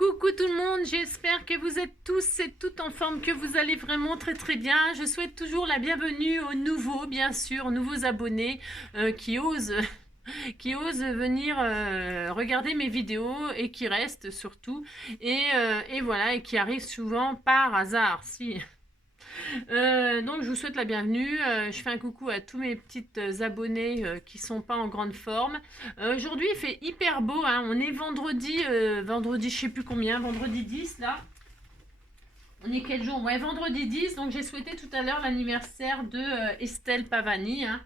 Coucou tout le monde, j'espère que vous êtes tous et toutes en forme, que vous allez vraiment très très bien. Je souhaite toujours la bienvenue aux nouveaux, bien sûr, aux nouveaux abonnés qui osent, qui osent venir regarder mes vidéos et qui restent surtout. Et voilà, et qui arrivent souvent par hasard. Si. Donc je vous souhaite la bienvenue. Je fais un coucou à tous mes petites abonnés qui sont pas en grande forme. Aujourd'hui il fait hyper beau, hein. On est vendredi, vendredi je sais plus combien, vendredi 10 là. On est quel jour? Ouais, vendredi 10, donc j'ai souhaité tout à l'heure l'anniversaire de Estelle Pavani, hein.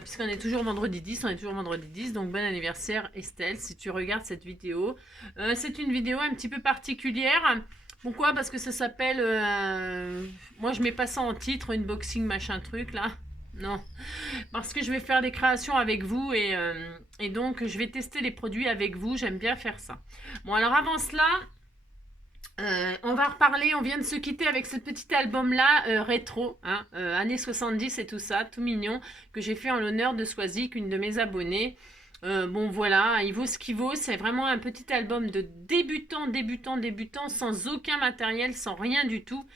Puisqu'on est toujours vendredi 10, on est toujours vendredi 10, donc bon anniversaire Estelle, si tu regardes cette vidéo. C'est une vidéo un petit peu particulière. Pourquoi? Parce que ça s'appelle... moi je mets pas ça en titre, unboxing machin truc là. Non. Parce que je vais faire des créations avec vous et donc je vais tester les produits avec vous, j'aime bien faire ça. Bon alors avant cela... on va reparler, on vient de se quitter avec ce petit album là, rétro, hein, années 70 et tout ça, tout mignon, que j'ai fait en l'honneur de Swazik, une de mes abonnées. Bon voilà, il vaut ce qu'il vaut, c'est vraiment un petit album de débutant, sans aucun matériel, sans rien du tout.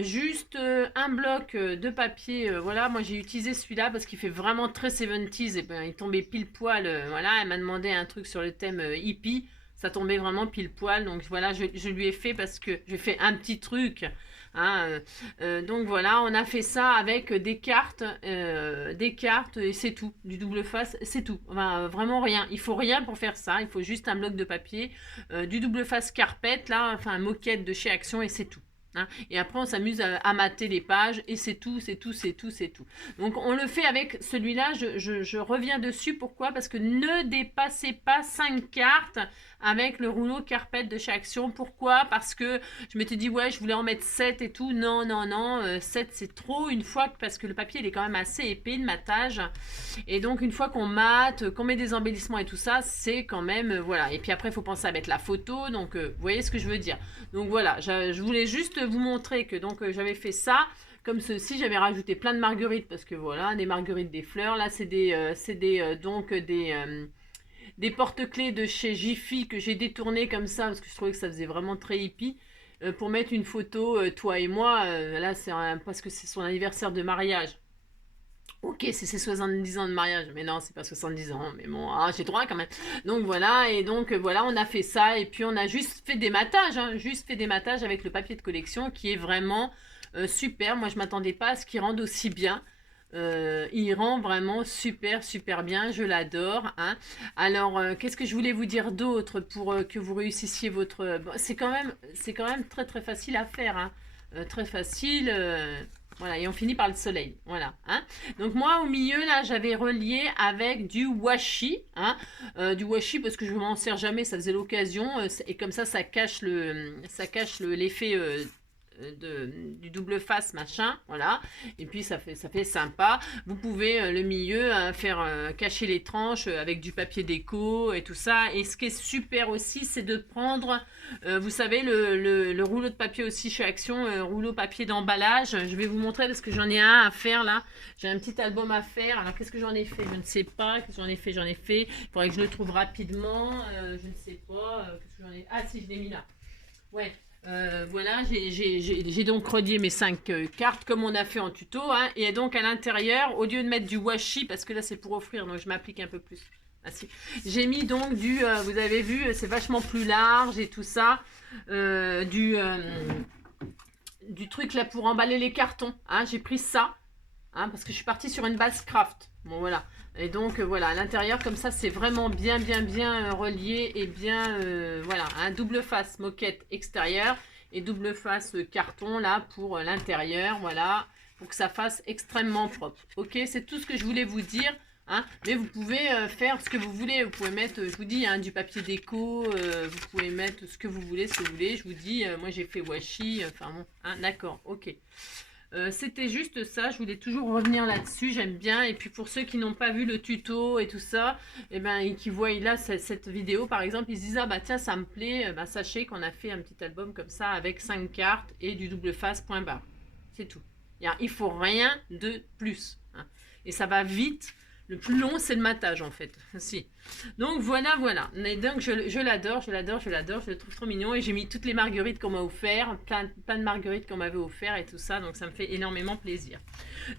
Juste un bloc de papier, voilà, moi j'ai utilisé celui-là parce qu'il fait vraiment très 70s, et ben il tombait pile poil, voilà, elle m'a demandé un truc sur le thème hippie, ça tombait vraiment pile poil, donc voilà, je lui ai fait parce que j'ai fait un petit truc, hein, donc voilà, on a fait ça avec des cartes et c'est tout, du double face, c'est tout, enfin, vraiment rien, il faut rien pour faire ça, il faut juste un bloc de papier, du double face carpette, là, enfin moquette de chez Action et c'est tout. Hein. Et après on s'amuse à mater les pages et c'est tout. Donc on le fait avec celui-là, je reviens dessus, pourquoi? Parce que ne dépassez pas 5 cartes avec le rouleau carpette de chez Action. Pourquoi? Parce que je m'étais dit ouais je voulais en mettre 7 et tout, non, 7 c'est trop une fois, parce que le papier il est quand même assez épais de matage, et donc une fois qu'on mate, qu'on met des embellissements et tout ça, c'est quand même, voilà, et puis après il faut penser à mettre la photo, donc vous voyez ce que je veux dire. Donc voilà, je voulais juste vous montrer que donc j'avais fait ça comme ceci, j'avais rajouté plein de marguerites parce que voilà, des marguerites, des fleurs, là c'est des porte-clés de chez Jiffy que j'ai détourné comme ça parce que je trouvais que ça faisait vraiment très hippie, pour mettre une photo, toi et moi, là c'est parce que c'est son anniversaire de mariage. Ok, c'est ses 70 ans de mariage, mais non, c'est pas 70 ans, mais bon, j'ai droit quand même. Donc voilà, et donc voilà, on a fait ça, et puis on a juste fait des matages, hein, juste fait des matages avec le papier de collection qui est vraiment super. Moi, je m'attendais pas à ce qu'il rende aussi bien. Il rend vraiment super bien, je l'adore, hein. Alors qu'est-ce que je voulais vous dire d'autre pour que vous réussissiez votre... Bon, c'est quand même très facile à faire, hein. Très facile, voilà, et on finit par le soleil, voilà, hein. Donc moi au milieu là j'avais relié avec du washi, hein, du washi parce que je m'en sers jamais, ça faisait l'occasion, et comme ça cache l'effet du double face machin, voilà, et puis ça fait sympa. Vous pouvez le milieu faire cacher les tranches avec du papier déco et tout ça. Et ce qui est super aussi, c'est de prendre, vous savez, le rouleau de papier aussi chez Action, rouleau papier d'emballage. Je vais vous montrer parce que j'en ai un à faire là, j'ai un petit album à faire. Alors qu'est-ce que j'en ai fait? Je ne sais pas. Qu'est-ce que j'en ai fait, il faudrait que je le trouve rapidement, je ne sais pas, qu'est-ce que j'en ai... Ah si, je l'ai mis là, ouais. Voilà, j'ai donc relié mes 5 cartes comme on a fait en tuto, hein, et donc à l'intérieur, au lieu de mettre du washi, parce que là c'est pour offrir, donc je m'applique un peu plus. Ah, si. J'ai mis donc vous avez vu, c'est vachement plus large et tout ça, du truc là pour emballer les cartons, hein, j'ai pris ça, hein, parce que je suis partie sur une base craft. Bon voilà, et donc voilà, à l'intérieur comme ça c'est vraiment bien relié et bien, voilà, un double face moquette extérieure et double face carton là pour l'intérieur, voilà, pour que ça fasse extrêmement propre. Ok, c'est tout ce que je voulais vous dire, hein, mais vous pouvez faire ce que vous voulez, vous pouvez mettre, je vous dis, hein, du papier déco, vous pouvez mettre ce que vous voulez, je vous dis, moi j'ai fait washi, enfin bon, hein, d'accord, ok. C'était juste ça, je voulais toujours revenir là-dessus, j'aime bien. Et puis pour ceux qui n'ont pas vu le tuto et tout ça, et ben, et qui voient là cette vidéo par exemple, ils se disent ah bah tiens ça me plaît, bah, sachez qu'on a fait un petit album comme ça avec 5 cartes et du double face point barre. C'est tout. Il faut rien de plus, hein. Et ça va vite Le plus long, c'est le matage, en fait. Si. Donc, voilà, voilà. Mais donc, je l'adore, je l'adore, je l'adore. Je le trouve trop mignon. Et j'ai mis toutes les marguerites qu'on m'a offert. Plein de marguerites qu'on m'avait offert et tout ça. Donc, ça me fait énormément plaisir.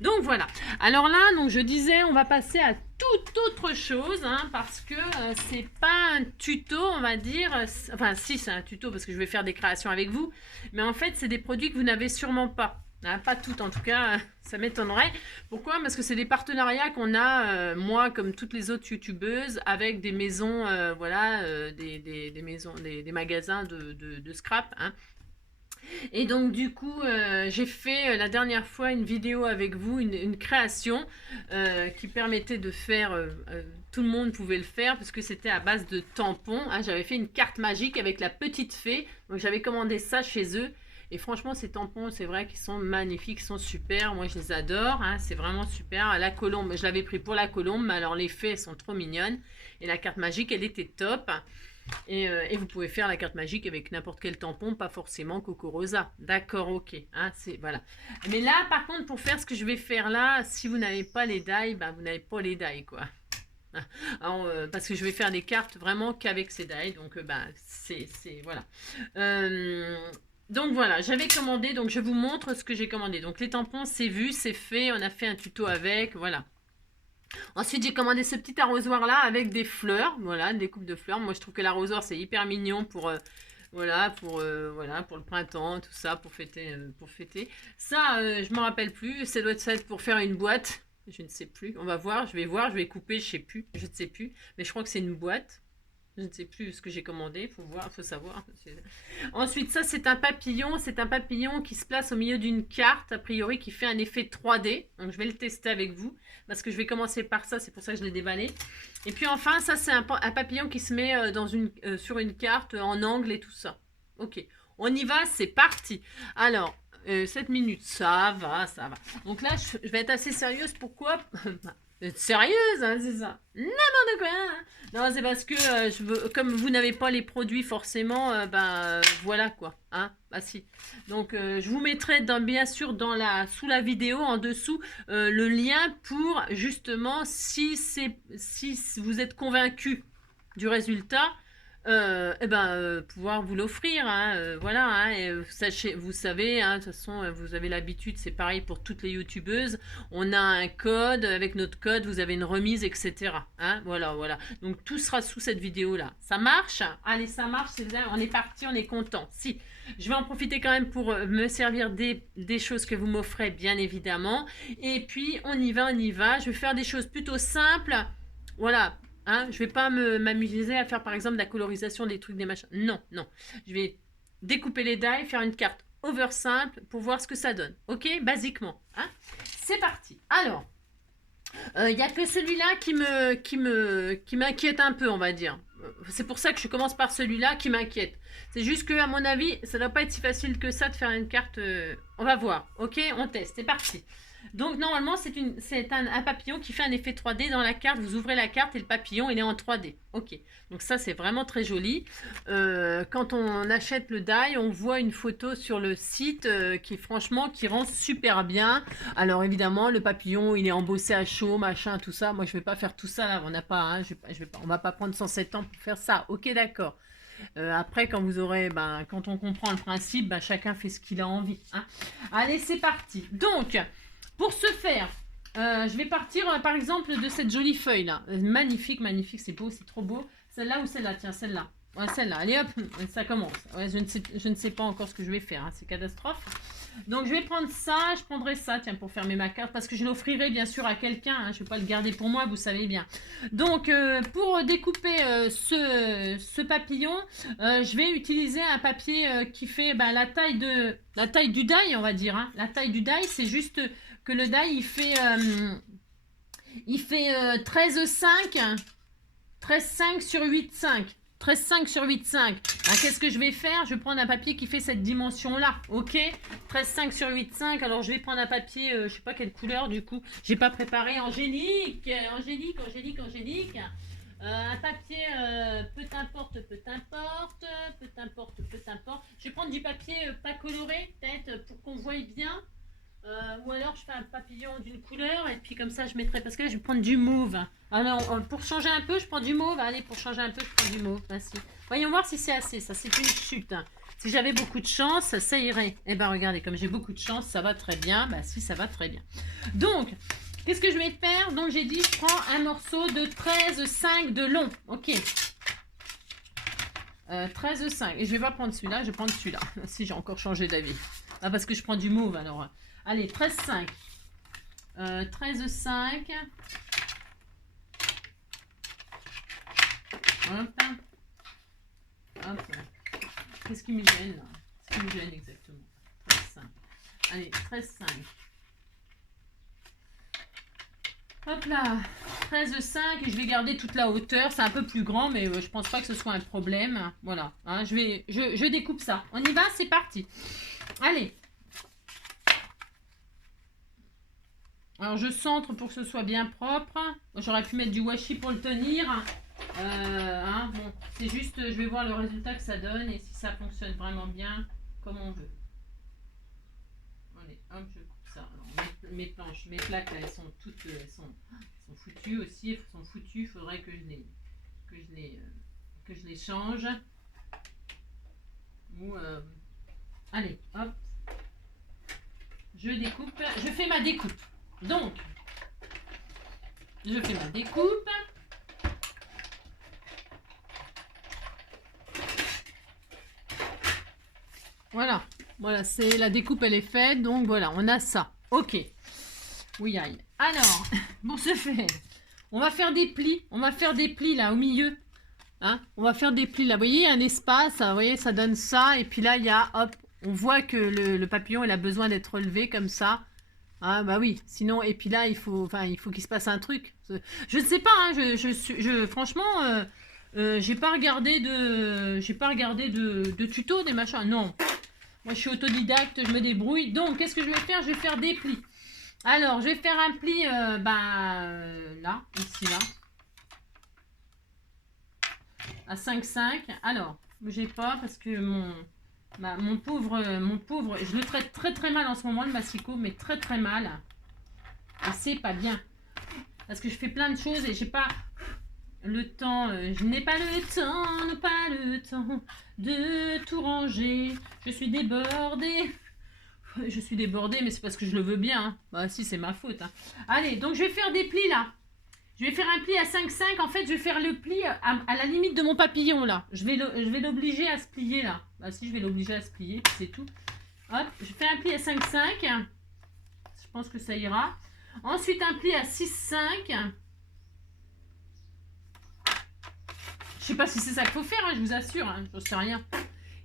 Donc, voilà. Alors là, donc, je disais, on va passer à toute autre chose. Hein, parce que c'est pas un tuto, on va dire. Enfin, si, c'est un tuto parce que je vais faire des créations avec vous. Mais en fait, c'est des produits que vous n'avez sûrement pas. Hein, pas toutes en tout cas, ça m'étonnerait. Pourquoi? Parce que c'est des partenariats qu'on a, moi comme toutes les autres youtubeuses, avec des maisons, voilà, des maisons, des magasins de scrap. Hein. Et donc du coup, j'ai fait la dernière fois une vidéo avec vous, une création qui permettait de faire, tout le monde pouvait le faire, parce que c'était à base de tampons. Hein. J'avais fait une carte magique avec la petite fée, donc j'avais commandé ça chez eux. Et franchement, ces tampons, c'est vrai qu'ils sont magnifiques, ils sont super. Moi, je les adore. Hein, c'est vraiment super. La colombe, je l'avais pris pour la colombe, mais alors les fées, elles sont trop mignonnes. Et la carte magique, elle était top. Et vous pouvez faire la carte magique avec n'importe quel tampon, pas forcément Coco Rosa. D'accord, ok. Hein, voilà. Mais là, par contre, pour faire ce que je vais faire là, si vous n'avez pas les die, bah, vous n'avez pas les die, quoi. Alors, parce que je vais faire des cartes vraiment qu'avec ces die. Donc, bah, voilà. Donc voilà, j'avais commandé, donc je vous montre ce que j'ai commandé. Donc les tampons, c'est vu, c'est fait, on a fait un tuto avec, voilà. Ensuite, j'ai commandé ce petit arrosoir là avec des fleurs, voilà, des coupes de fleurs. Moi, je trouve que l'arrosoir, c'est hyper mignon pour, voilà, pour le printemps, tout ça, pour fêter. Ça, je m'en rappelle plus, ça doit être pour faire une boîte, je ne sais plus. On va voir, je vais couper, je sais plus, je ne sais plus. Mais je crois que c'est une boîte. Je ne sais plus ce que j'ai commandé, il faut voir, il faut savoir. Ensuite, ça, c'est un papillon. C'est un papillon qui se place au milieu d'une carte, a priori, qui fait un effet 3D. Donc, je vais le tester avec vous, parce que je vais commencer par ça, c'est pour ça que je l'ai déballé. Et puis, enfin, ça, c'est un papillon qui se met sur une carte en angle et tout ça. Ok, on y va, c'est parti. Alors, 7 minutes, ça va, ça va. Donc là, je vais être assez sérieuse. Pourquoi? Sérieuse, hein, c'est ça. N'importe quoi. Hein. Non, c'est parce que comme vous n'avez pas les produits forcément, voilà quoi. Hein, bah si. Donc je vous mettrai bien sûr sous la vidéo en dessous le lien pour justement si vous êtes convaincu du résultat. Pouvoir vous l'offrir, hein, voilà, hein, et vous savez, hein, de toute façon, vous avez l'habitude, c'est pareil pour toutes les youtubeuses, on a un code, avec notre code, vous avez une remise, etc. Hein, voilà, voilà. Donc tout sera sous cette vidéo-là. Ça marche? Allez, ça marche, on est parti, on est content. Si, je vais en profiter quand même pour me servir des choses que vous m'offrez, bien évidemment. Et puis, on y va, on y va. Je vais faire des choses plutôt simples. Voilà. Hein, je vais pas m'amuser à faire par exemple de la colorisation des trucs, des machins. Non, non. Je vais découper les die, faire une carte over simple pour voir ce que ça donne. Ok, basiquement. Hein. C'est parti. Alors, il n'y a que celui-là qui m'inquiète un peu, on va dire. C'est pour ça que je commence par celui-là qui m'inquiète. C'est juste que, à mon avis, ça ne doit pas être si facile que ça de faire une carte. On va voir. Ok, on teste. C'est parti. Donc normalement c'est un papillon qui fait un effet 3D dans la carte. Vous ouvrez la carte et le papillon il est en 3D. Ok, donc ça c'est vraiment très joli. Quand on achète le die, on voit une photo sur le site qui rend super bien. Alors évidemment le papillon il est embossé à chaud, machin, tout ça. Moi je vais pas faire tout ça là, on n'a pas, hein, on va pas prendre 107 ans pour faire ça. Ok, d'accord. Après, quand vous aurez, quand on comprend le principe, chacun fait ce qu'il a envie. Hein. Allez, c'est parti. Donc, pour ce faire, je vais partir par exemple de cette jolie feuille là. Magnifique, magnifique, c'est beau, c'est trop beau. Celle-là ou celle-là? Tiens, celle-là. Ouais, celle-là. Allez hop, ça commence. Ouais, je ne sais pas encore ce que je vais faire, hein. C'est catastrophe. Donc je vais prendre ça, je prendrai ça, tiens, pour fermer ma carte, parce que je l'offrirai bien sûr à quelqu'un, hein. Je ne vais pas le garder pour moi, vous savez bien. Donc pour découper ce papillon, je vais utiliser un papier qui fait la taille du die, on va dire. Hein. La taille du die, c'est juste que le die, il fait 13,5 sur 8,5. 13,5 sur 8,5. Qu'est-ce que je vais faire? Je vais prendre un papier qui fait cette dimension-là. Ok, 13,5 sur 8,5. Alors, je vais prendre un papier, je sais pas quelle couleur du coup. J'ai pas préparé. Angélique. Un papier, peu importe. Je vais prendre du papier pas coloré, peut-être, pour qu'on voie bien. Ou alors je fais un papillon d'une couleur et puis comme ça je mettrai, parce que là je vais prendre du mauve. Alors pour changer un peu je prends du mauve. Allez, pour changer un peu je prends du mauve. Ainsi. Voyons voir si c'est assez. Ça c'est une chute. Si j'avais beaucoup de chance, ça irait. Et ben regardez, comme j'ai beaucoup de chance, ça va très bien. Bah si, ça va très bien. Donc, qu'est-ce que je vais faire? Donc j'ai dit, je prends un morceau de 13,5 de long. Ok. 13,5. Et je vais pas prendre celui-là, je vais prendre celui-là. Si j'ai encore changé d'avis. Ah, parce que je prends du mauve alors. Allez, 13,5. 13,5. Hop. Hop. Qu'est-ce qui me gêne là? Qu'est-ce qui me gêne exactement? 13,5. Allez, 13,5. Hop là, 13,5 et je vais garder toute la hauteur. C'est un peu plus grand, mais je pense pas que ce soit un problème. Voilà, hein, je découpe ça. On y va, c'est parti. Allez. Alors, je centre pour que ce soit bien propre. J'aurais pu mettre du washi pour le tenir. Hein, bon, c'est juste, je vais voir le résultat que ça donne et si ça fonctionne vraiment bien comme on veut. Allez, hop, je coupe ça. Alors, mes planches, mes plaques, là, elles sont toutes, elles sont foutues aussi. Elles sont foutues. Il faudrait que je les change. Ou, allez, hop. Je découpe. Je fais ma découpe. Donc, je fais ma découpe. Voilà, voilà, c'est la découpe, elle est faite, donc voilà, on a ça. Ok. Oui, aïe. Alors, pour ce faire, on va faire des plis. On va faire des plis là au milieu. Hein, on va faire des plis là. Vous voyez, il y a un espace. Vous voyez, ça donne ça. Et puis là, il y a, hop, on voit que le papillon, il a besoin d'être relevé comme ça. Ah bah oui, sinon, et puis là, il faut qu'il se passe un truc. Je ne sais pas, hein, franchement, j'ai pas regardé de tuto, des machins. Non, moi je suis autodidacte, je me débrouille. Donc, qu'est-ce que je vais faire? Je vais faire des plis. Alors, je vais faire un pli, là, ici, là. À 5,5. Alors, bougez pas parce que mon pauvre, je le traite très très mal en ce moment, le massicot, mais très très mal. Et c'est pas bien. Parce que je fais plein de choses et j'ai pas le temps, je n'ai pas le temps de tout ranger. Je suis débordée. Je suis débordée, mais c'est parce que je le veux bien. Hein. Bah si, c'est ma faute. Hein. Allez, donc je vais faire des plis là. Je vais faire un pli à 5,5. En fait, je vais faire le pli à la limite de mon papillon là. Je vais l'obliger à se plier là. Bah si, je vais l'obliger à se plier, c'est tout. Hop, je fais un pli à 5,5. Je pense que ça ira. Ensuite, un pli à 6,5. Je sais pas si c'est ça qu'il faut faire, hein, je vous assure, hein, je sais rien.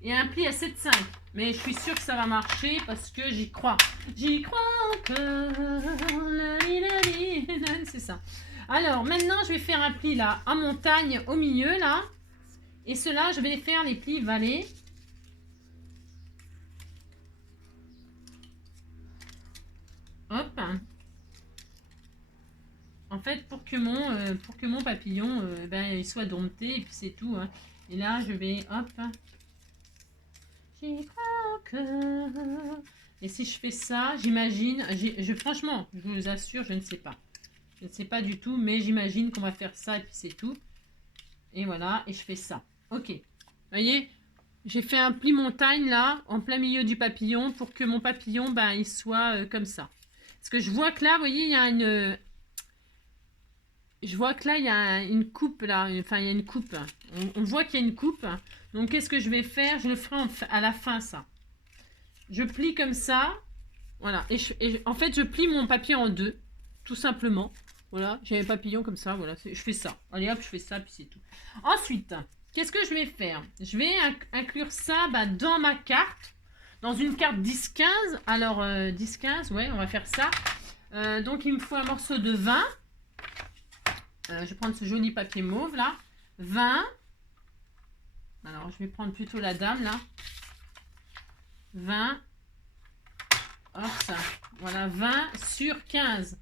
Et un pli à 7,5. Mais je suis sûre que ça va marcher parce que j'y crois. J'y crois encore. C'est ça. Alors, maintenant, je vais faire un pli là, en montagne, au milieu, là. Et ceux-là, je vais faire les plis vallées. Hop. En fait, pour que mon papillon, il soit dompté, et puis c'est tout. Hein. Et là, je vais, hop. J'y crois encore. Et si je fais ça, j'imagine, franchement, je vous assure, je ne sais pas. Je ne sais pas du tout, mais j'imagine qu'on va faire ça et puis c'est tout. Et voilà, et je fais ça. Ok. Vous voyez, j'ai fait un pli montagne là, en plein milieu du papillon, pour que mon papillon, il soit comme ça. Parce que je vois que là, vous voyez, il y a une... Je vois que là, il y a une coupe là. Enfin, il y a une coupe. On voit qu'il y a une coupe. Donc, qu'est-ce que je vais faire? Je le ferai à la fin, ça. Je plie comme ça. Voilà. Et en fait, je plie mon papier en deux. Tout simplement. Voilà. J'ai un papillon comme ça. Voilà. Je fais ça. Allez hop, je fais ça, puis c'est tout. Ensuite, qu'est-ce que je vais faire? Je vais inclure ça dans ma carte. Dans une carte 10-15. Alors, 10-15, ouais, on va faire ça. Donc, il me faut un morceau de 20. Je vais prendre ce joli papier mauve là. 20. Alors, je vais prendre plutôt la dame là. 20. Hop, ça. Voilà, 20 sur 15.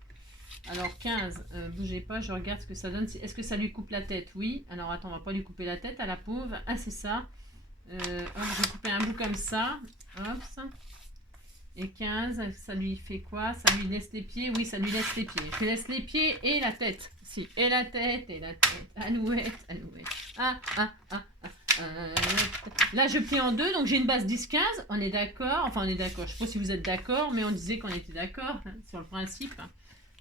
Alors, 15. Bougez pas, je regarde ce que ça donne. Est-ce que ça lui coupe la tête? Oui. Alors, attends, on va pas lui couper la tête à la pauvre. Ah, c'est ça. Hop, je vais couper un bout comme ça. Hop, ça. Et 15, ça lui fait quoi? Ça lui laisse les pieds? Oui, ça lui laisse les pieds. Je lui laisse les pieds et la tête. Si, et la tête, et la tête. Alouette, alouette. Ah, ah, ah, ah. Là, je plie en deux, donc j'ai une base 10-15. On est d'accord? Enfin, on est d'accord. Je ne sais pas si vous êtes d'accord, mais on disait qu'on était d'accord sur le principe.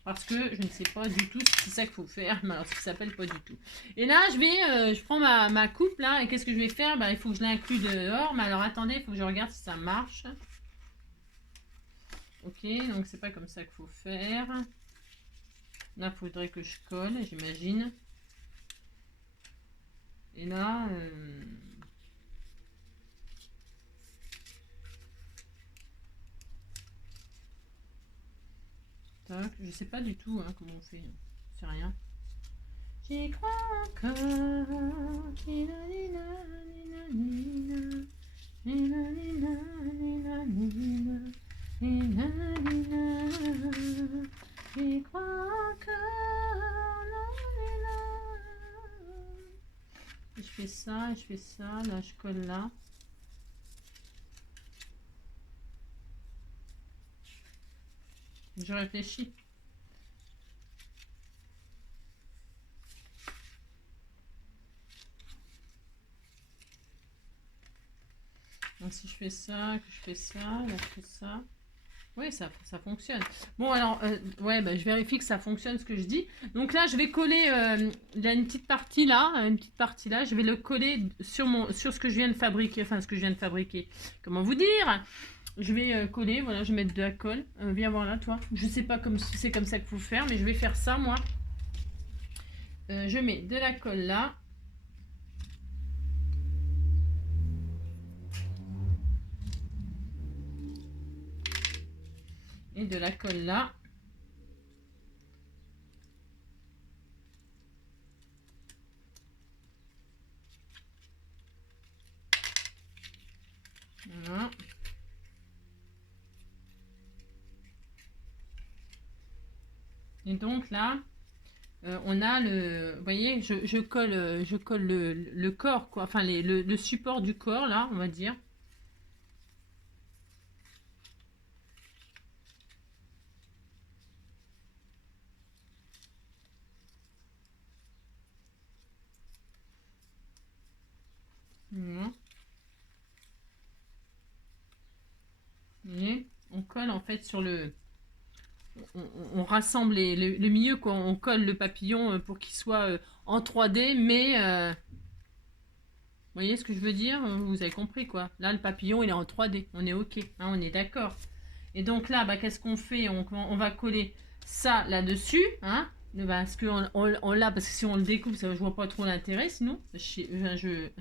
Parce que je ne sais pas du tout si c'est ça qu'il faut faire. Mais alors, ça s'appelle pas du tout. Et là, je prends ma coupe, là, et qu'est-ce que je vais faire? Il faut que je l'inclue dehors. Mais alors, attendez, il faut que je regarde si ça marche. Ok, donc c'est pas comme ça qu'il faut faire. Là, il faudrait que je colle, j'imagine. Et là... Tac, je sais pas du tout hein, comment on fait. C'est rien. J'y crois encore. J'y crois encore. Je fais ça, je fais ça. Là, je colle là. Je réfléchis. Donc si je fais ça, que je fais ça, là je fais ça. Oui, ça fonctionne. Bon, alors, ouais, je vérifie que ça fonctionne ce que je dis. Donc là, je vais coller, il y a une petite partie là, je vais le coller sur ce que je viens de fabriquer, enfin, ce que je viens de fabriquer. Comment vous dire? Je vais coller, voilà, je vais mettre de la colle. Viens voir là, toi. Je sais pas si c'est comme ça qu'il faut faire, mais je vais faire ça, moi. Je mets de la colle là. Et de la colle là. Voilà. Et donc là, on a le, vous voyez, je colle le corps, quoi, enfin le support du corps là, on va dire. Voilà. Vous voyez, on colle en fait sur le, on rassemble le milieu, quoi. On colle le papillon pour qu'il soit en 3D, mais vous voyez ce que je veux dire? Vous avez compris quoi. Là, le papillon, il est en 3D. On est OK, hein, on est d'accord. Et donc là, qu'est-ce qu'on fait? On va coller ça là-dessus, hein? Parce qu'on l'a, parce que si on le découpe, ça, je vois pas trop l'intérêt, sinon. Vous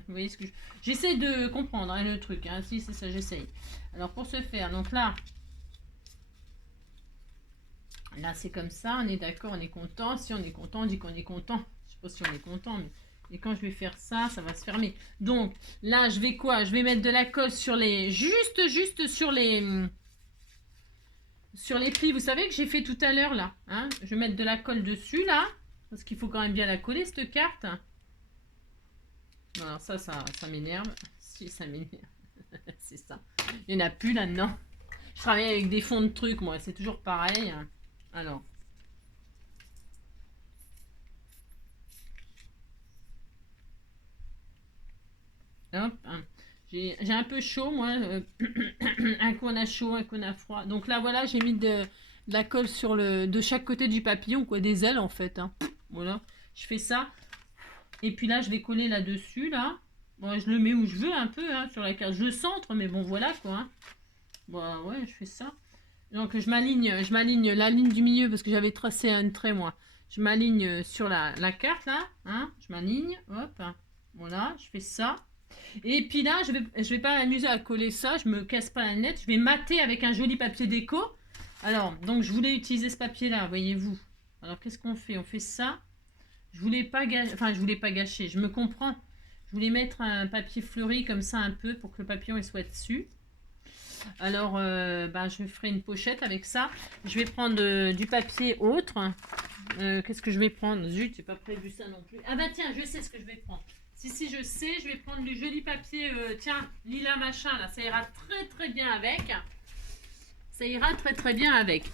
voyez ce que j'essaie de comprendre hein, le truc. Hein, si, c'est ça, j'essaye. Alors, pour ce faire, donc là, c'est comme ça, on est d'accord, on est content. Si on est content, on dit qu'on est content. Je sais pas si on est content, mais... Et quand je vais faire ça, ça va se fermer. Donc, là, je vais quoi? Je vais mettre de la colle sur les... Juste sur les plis. Vous savez que j'ai fait tout à l'heure, là. Hein, je vais mettre de la colle dessus, là. Parce qu'il faut quand même bien la coller, cette carte. Alors, ça m'énerve. Si, ça m'énerve. C'est ça. Il n'y en a plus là-dedans. Je travaille avec des fonds de trucs, moi. C'est toujours pareil. Alors... Hop, hein. J'ai un peu chaud, moi. Un coup on a chaud, un coup on a froid. Donc là, voilà, j'ai mis de la colle sur de chaque côté du papillon, quoi, des ailes en fait. Hein. Voilà, je fais ça. Et puis là, je vais coller là-dessus, là. Bon, je le mets où je veux un peu, hein, sur la carte. Je le centre, mais bon, voilà quoi. Hein. Bon, ouais, je fais ça. Donc je m'aligne la ligne du milieu parce que j'avais tracé un trait, moi. Je m'aligne sur la carte, là. Hein. Je m'aligne, hop. Voilà, je fais ça. Et puis là, je vais pas m'amuser à coller ça, je me casse pas la nette, je vais mater avec un joli papier déco. Alors, donc je voulais utiliser ce papier-là, voyez-vous. Alors, qu'est-ce qu'on fait? On fait ça. Je voulais pas gâcher, je me comprends. Je voulais mettre un papier fleuri comme ça un peu pour que le papillon il soit dessus. Alors, je ferai une pochette avec ça. Je vais prendre du papier autre. Qu'est-ce que je vais prendre? Zut, j'ai pas prévu ça non plus. Ah tiens, je sais ce que je vais prendre. Si, je sais, je vais prendre du joli papier, tiens, lilas machin, là, ça ira très très bien avec. ça ira très très bien avec.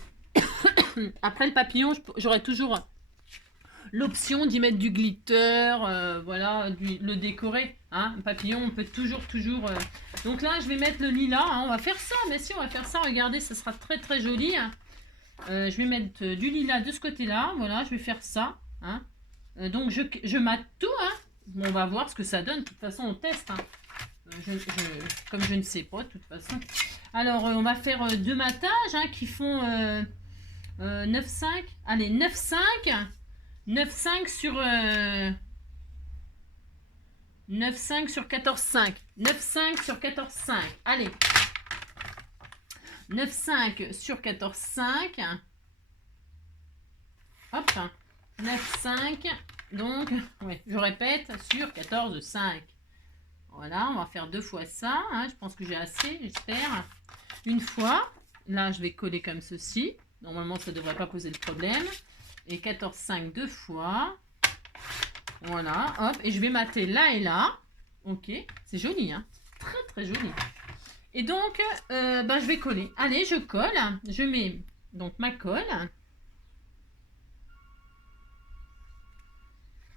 Après le papillon, j'aurai toujours l'option d'y mettre du glitter, voilà, le décorer. Hein. Un papillon, on peut toujours... Donc là, je vais mettre le lilas. Hein. On va faire ça, mais si, on va faire ça. Regardez, ça sera très très joli. Hein. Je vais mettre du lilas de ce côté-là. Voilà, je vais faire ça. Hein. Donc, je mate tout. Hein. On va voir ce que ça donne. De toute façon, on teste. Hein. Comme je ne sais pas, de toute façon. Alors, on va faire deux matages hein, qui font 9,5. Allez, 9,5. 9,5 sur 9,5 sur 14,5. 9,5 sur 14,5. Allez. 9,5 sur 14,5. Hop. 9,5. Donc, ouais, je répète, sur 14,5. Voilà, on va faire deux fois ça. Hein, je pense que j'ai assez, j'espère. Une fois. Là, je vais coller comme ceci. Normalement, ça ne devrait pas poser de problème. Et 14,5 deux fois. Voilà, hop. Et je vais mater là et là. Ok, c'est joli, hein. Très, très joli. Et donc, je vais coller. Allez, je colle. Je mets donc ma colle.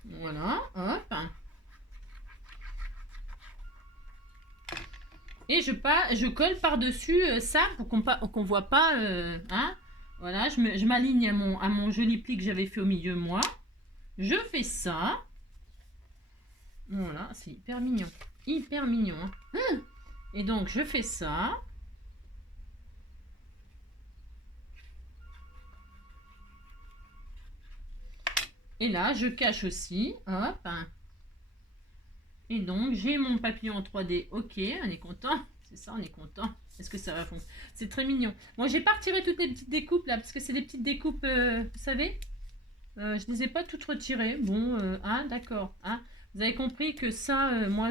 Voilà, hop. Et je colle par-dessus ça pour qu'on voit pas. Hein. Voilà, je m'aligne à mon joli pli que j'avais fait au milieu, moi. Je fais ça. Voilà, c'est hyper mignon. Hyper mignon. Hein. Et donc, je fais ça. Et là, je cache aussi. Hop. Et donc, j'ai mon papillon en 3D. Ok, on est content. C'est ça, on est content. Est-ce que ça va fonctionner? C'est très mignon. Moi, j'ai pas retiré toutes les petites découpes là, parce que c'est des petites découpes, vous savez. Je ne les ai pas toutes retirées. Bon, hein, d'accord. Hein. Vous avez compris que ça, moi,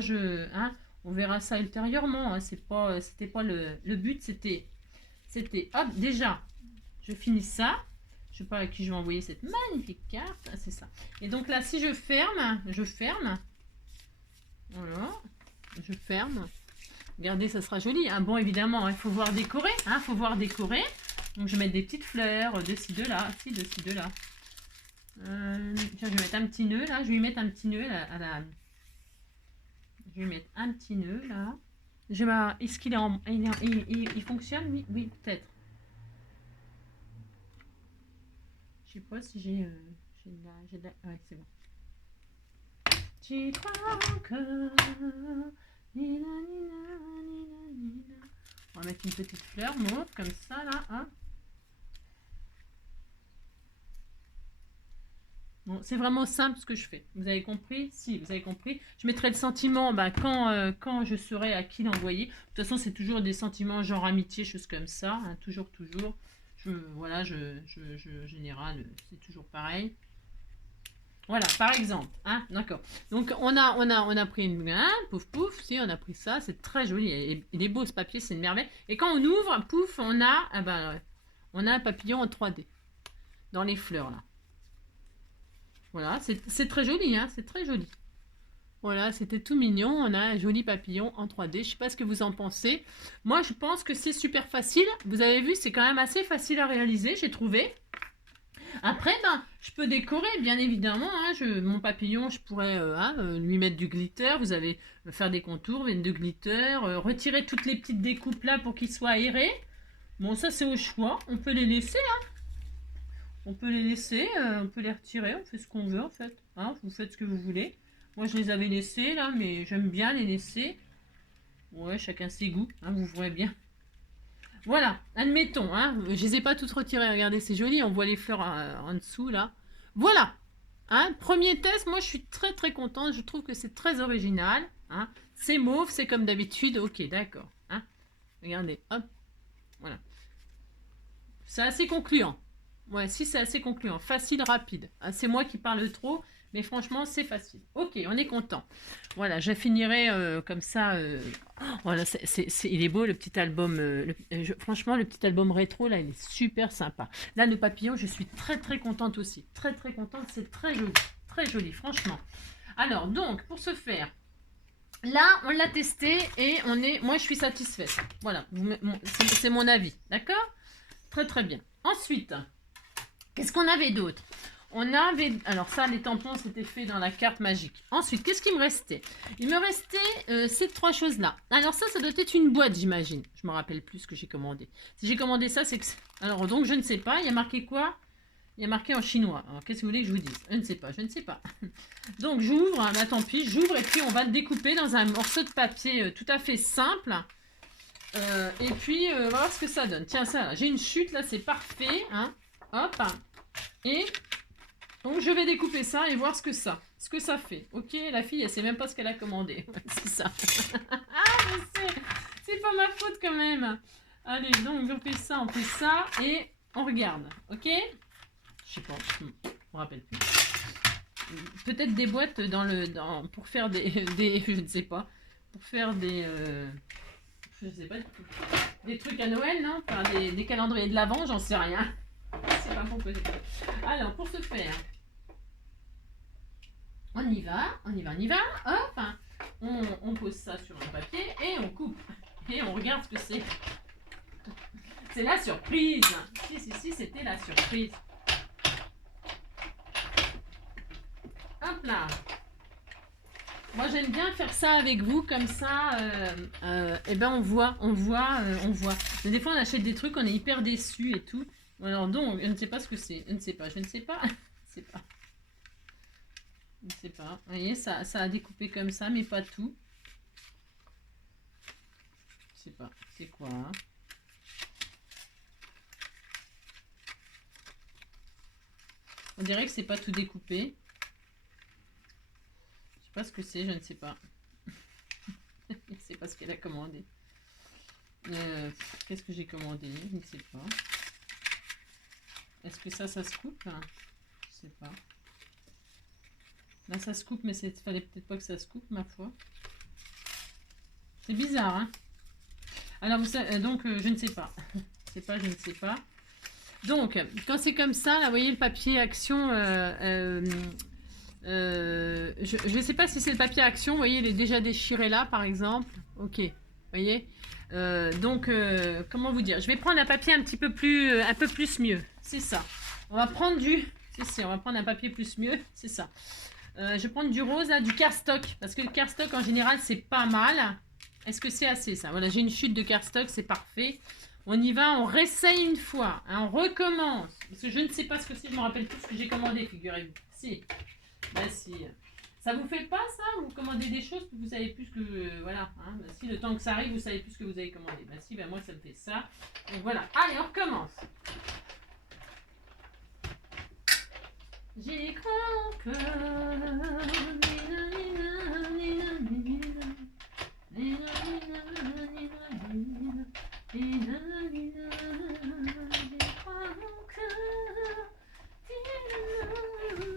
hein, on verra ça ultérieurement. Hein, c'était pas le but. C'était, hop, déjà, je finis ça. Je sais pas à qui je vais envoyer cette magnifique carte. Ah, c'est ça. Et donc là, si je ferme. Voilà, je ferme. Regardez, ça sera joli. Hein. Bon, évidemment, il faut voir décorer. Hein, faut voir décorer. Donc, je vais mettre des petites fleurs de ci, de là. Si, de ci, de là. Tiens, je vais mettre un petit nœud là. Je vais lui mettre un petit nœud Je vais mettre un petit nœud là. Est-ce qu'il est il fonctionne? Oui, oui, peut-être. Je sais pas si j'ai ouais, c'est bon. J'y crois encore. On va mettre une petite fleur mauve comme ça là. Hein. Bon, c'est vraiment simple ce que je fais. Vous avez compris? Si, vous avez compris. Je mettrai le sentiment quand je saurai à qui l'envoyer. De toute façon, c'est toujours des sentiments genre amitié, choses comme ça. Hein, toujours. Voilà, général, c'est toujours pareil. Voilà, par exemple. Hein, d'accord. Donc, on a pris une... Hein, pouf, pouf. Si, on a pris ça. C'est très joli. Il est beau ce papier, c'est une merveille. Et quand on ouvre, pouf, on a un papillon en 3D. Dans les fleurs, là. Voilà, c'est très joli, hein, c'est très joli. Voilà, c'était tout mignon. On a un joli papillon en 3D. Je ne sais pas ce que vous en pensez. Moi, je pense que c'est super facile. Vous avez vu, c'est quand même assez facile à réaliser, j'ai trouvé. Après, je peux décorer, bien évidemment. Hein, mon papillon, je pourrais lui mettre du glitter. Vous allez faire des contours, mettre de glitter. Retirer toutes les petites découpes là pour qu'ils soient aérés. Bon, ça, c'est au choix. On peut les laisser, hein. On peut les laisser, on peut les retirer, on fait ce qu'on veut en fait. Hein, vous faites ce que vous voulez. Moi je les avais laissés là, mais j'aime bien les laisser. Ouais, chacun ses goûts, hein, vous voyez bien. Voilà, admettons, hein, je les ai pas toutes retirées. Regardez, c'est joli, on voit les fleurs en dessous là. Voilà, hein, premier test, moi je suis très très contente. Je trouve que c'est très original. Hein. C'est mauve, c'est comme d'habitude. Ok, d'accord. Hein. Regardez, hop, voilà. C'est assez concluant. Ouais, si, c'est assez concluant. Facile, rapide. Ah, c'est moi qui parle trop, mais franchement, c'est facile. Ok, on est content. Voilà, je finirai comme ça. Voilà, il est beau, le petit album. Franchement, le petit album rétro, là, il est super sympa. Là, le papillon, je suis très, très contente aussi. Très, très contente. C'est très joli. Très joli, franchement. Alors, donc, pour ce faire, là, on l'a testé et moi, je suis satisfaite. Voilà, c'est mon avis. D'accord ? Très très bien. Ensuite, qu'est-ce qu'on avait d'autre? On avait... Alors ça, les tampons, c'était fait dans la carte magique. Ensuite, qu'est-ce qui me restait? Il me restait ces trois choses-là. Alors ça doit être une boîte, j'imagine. Je me rappelle plus ce que j'ai commandé. Si j'ai commandé ça, c'est que... Alors donc, je ne sais pas. Il y a marqué quoi? Il y a marqué en chinois. Alors, qu'est-ce que vous voulez que je vous dise? Je ne sais pas, je ne sais pas. Donc, j'ouvre. Bah, tant pis, j'ouvre et puis on va le découper dans un morceau de papier tout à fait simple. Et puis, on va voir ce que ça donne. Tiens, ça, j'ai une chute, là, c'est parfait. Hein. Hop. Et... Donc, je vais découper ça et voir ce que ça fait. Ok, la fille, elle sait même pas ce qu'elle a commandé. C'est ça. Ah, je sais. C'est pas ma faute quand même. Allez, donc, on fait ça et on regarde. Ok? Je sais pas. Je me rappelle plus. Peut-être des boîtes pour faire des... Je ne sais pas. Pour faire des... je sais pas. Des trucs à Noël, non? Enfin, des calendriers de l'Avent, j'en sais rien. C'est pas pour poser. Alors, pour ce faire, on y va. Hop, on pose ça sur un papier et on coupe. Et on regarde ce que c'est. C'est la surprise. Si, c'était la surprise. Hop là. Moi, j'aime bien faire ça avec vous, comme ça, et ben on voit. Mais des fois, on achète des trucs, on est hyper déçus et tout. Alors donc, je ne sais pas ce que c'est. Je ne sais pas. Je ne sais pas. Vous voyez, ça a découpé comme ça, mais pas tout. Je sais pas. C'est quoi, hein? On dirait que c'est pas tout découpé. Je sais pas ce que c'est, je ne sais pas. Je ne sais pas ce qu'elle a commandé. Qu'est-ce que j'ai commandé? Je ne sais pas. Est-ce que ça se coupe? Je sais pas. Là, ça se coupe, mais il fallait peut-être pas que ça se coupe, ma foi. C'est bizarre, hein? Alors, donc, je ne sais pas. Je ne sais pas. Donc, quand c'est comme ça, là, vous voyez le papier action... je ne sais pas si c'est le papier action. Vous voyez, il est déjà déchiré là, par exemple. Ok, vous voyez. Donc, comment vous dire? Je vais prendre un papier un peu plus mieux. C'est ça. On va prendre on va prendre un papier plus mieux. C'est ça. Je vais prendre du rose, là, du cardstock. Parce que le cardstock, en général, c'est pas mal. Est-ce que c'est assez, ça? Voilà, j'ai une chute de cardstock, c'est parfait. On y va, on réessaye une fois. Hein, on recommence. Parce que je ne sais pas ce que c'est. Je me rappelle plus ce que j'ai commandé, figurez-vous. Si. Bah si. Ça vous fait pas ça? Vous commandez des choses que vous savez plus que... voilà. Hein, bah si, le temps que ça arrive, vous savez plus ce que vous avez commandé. Bah si, bah moi, ça me fait ça. Donc voilà. Allez, on recommence. J'y crois encore.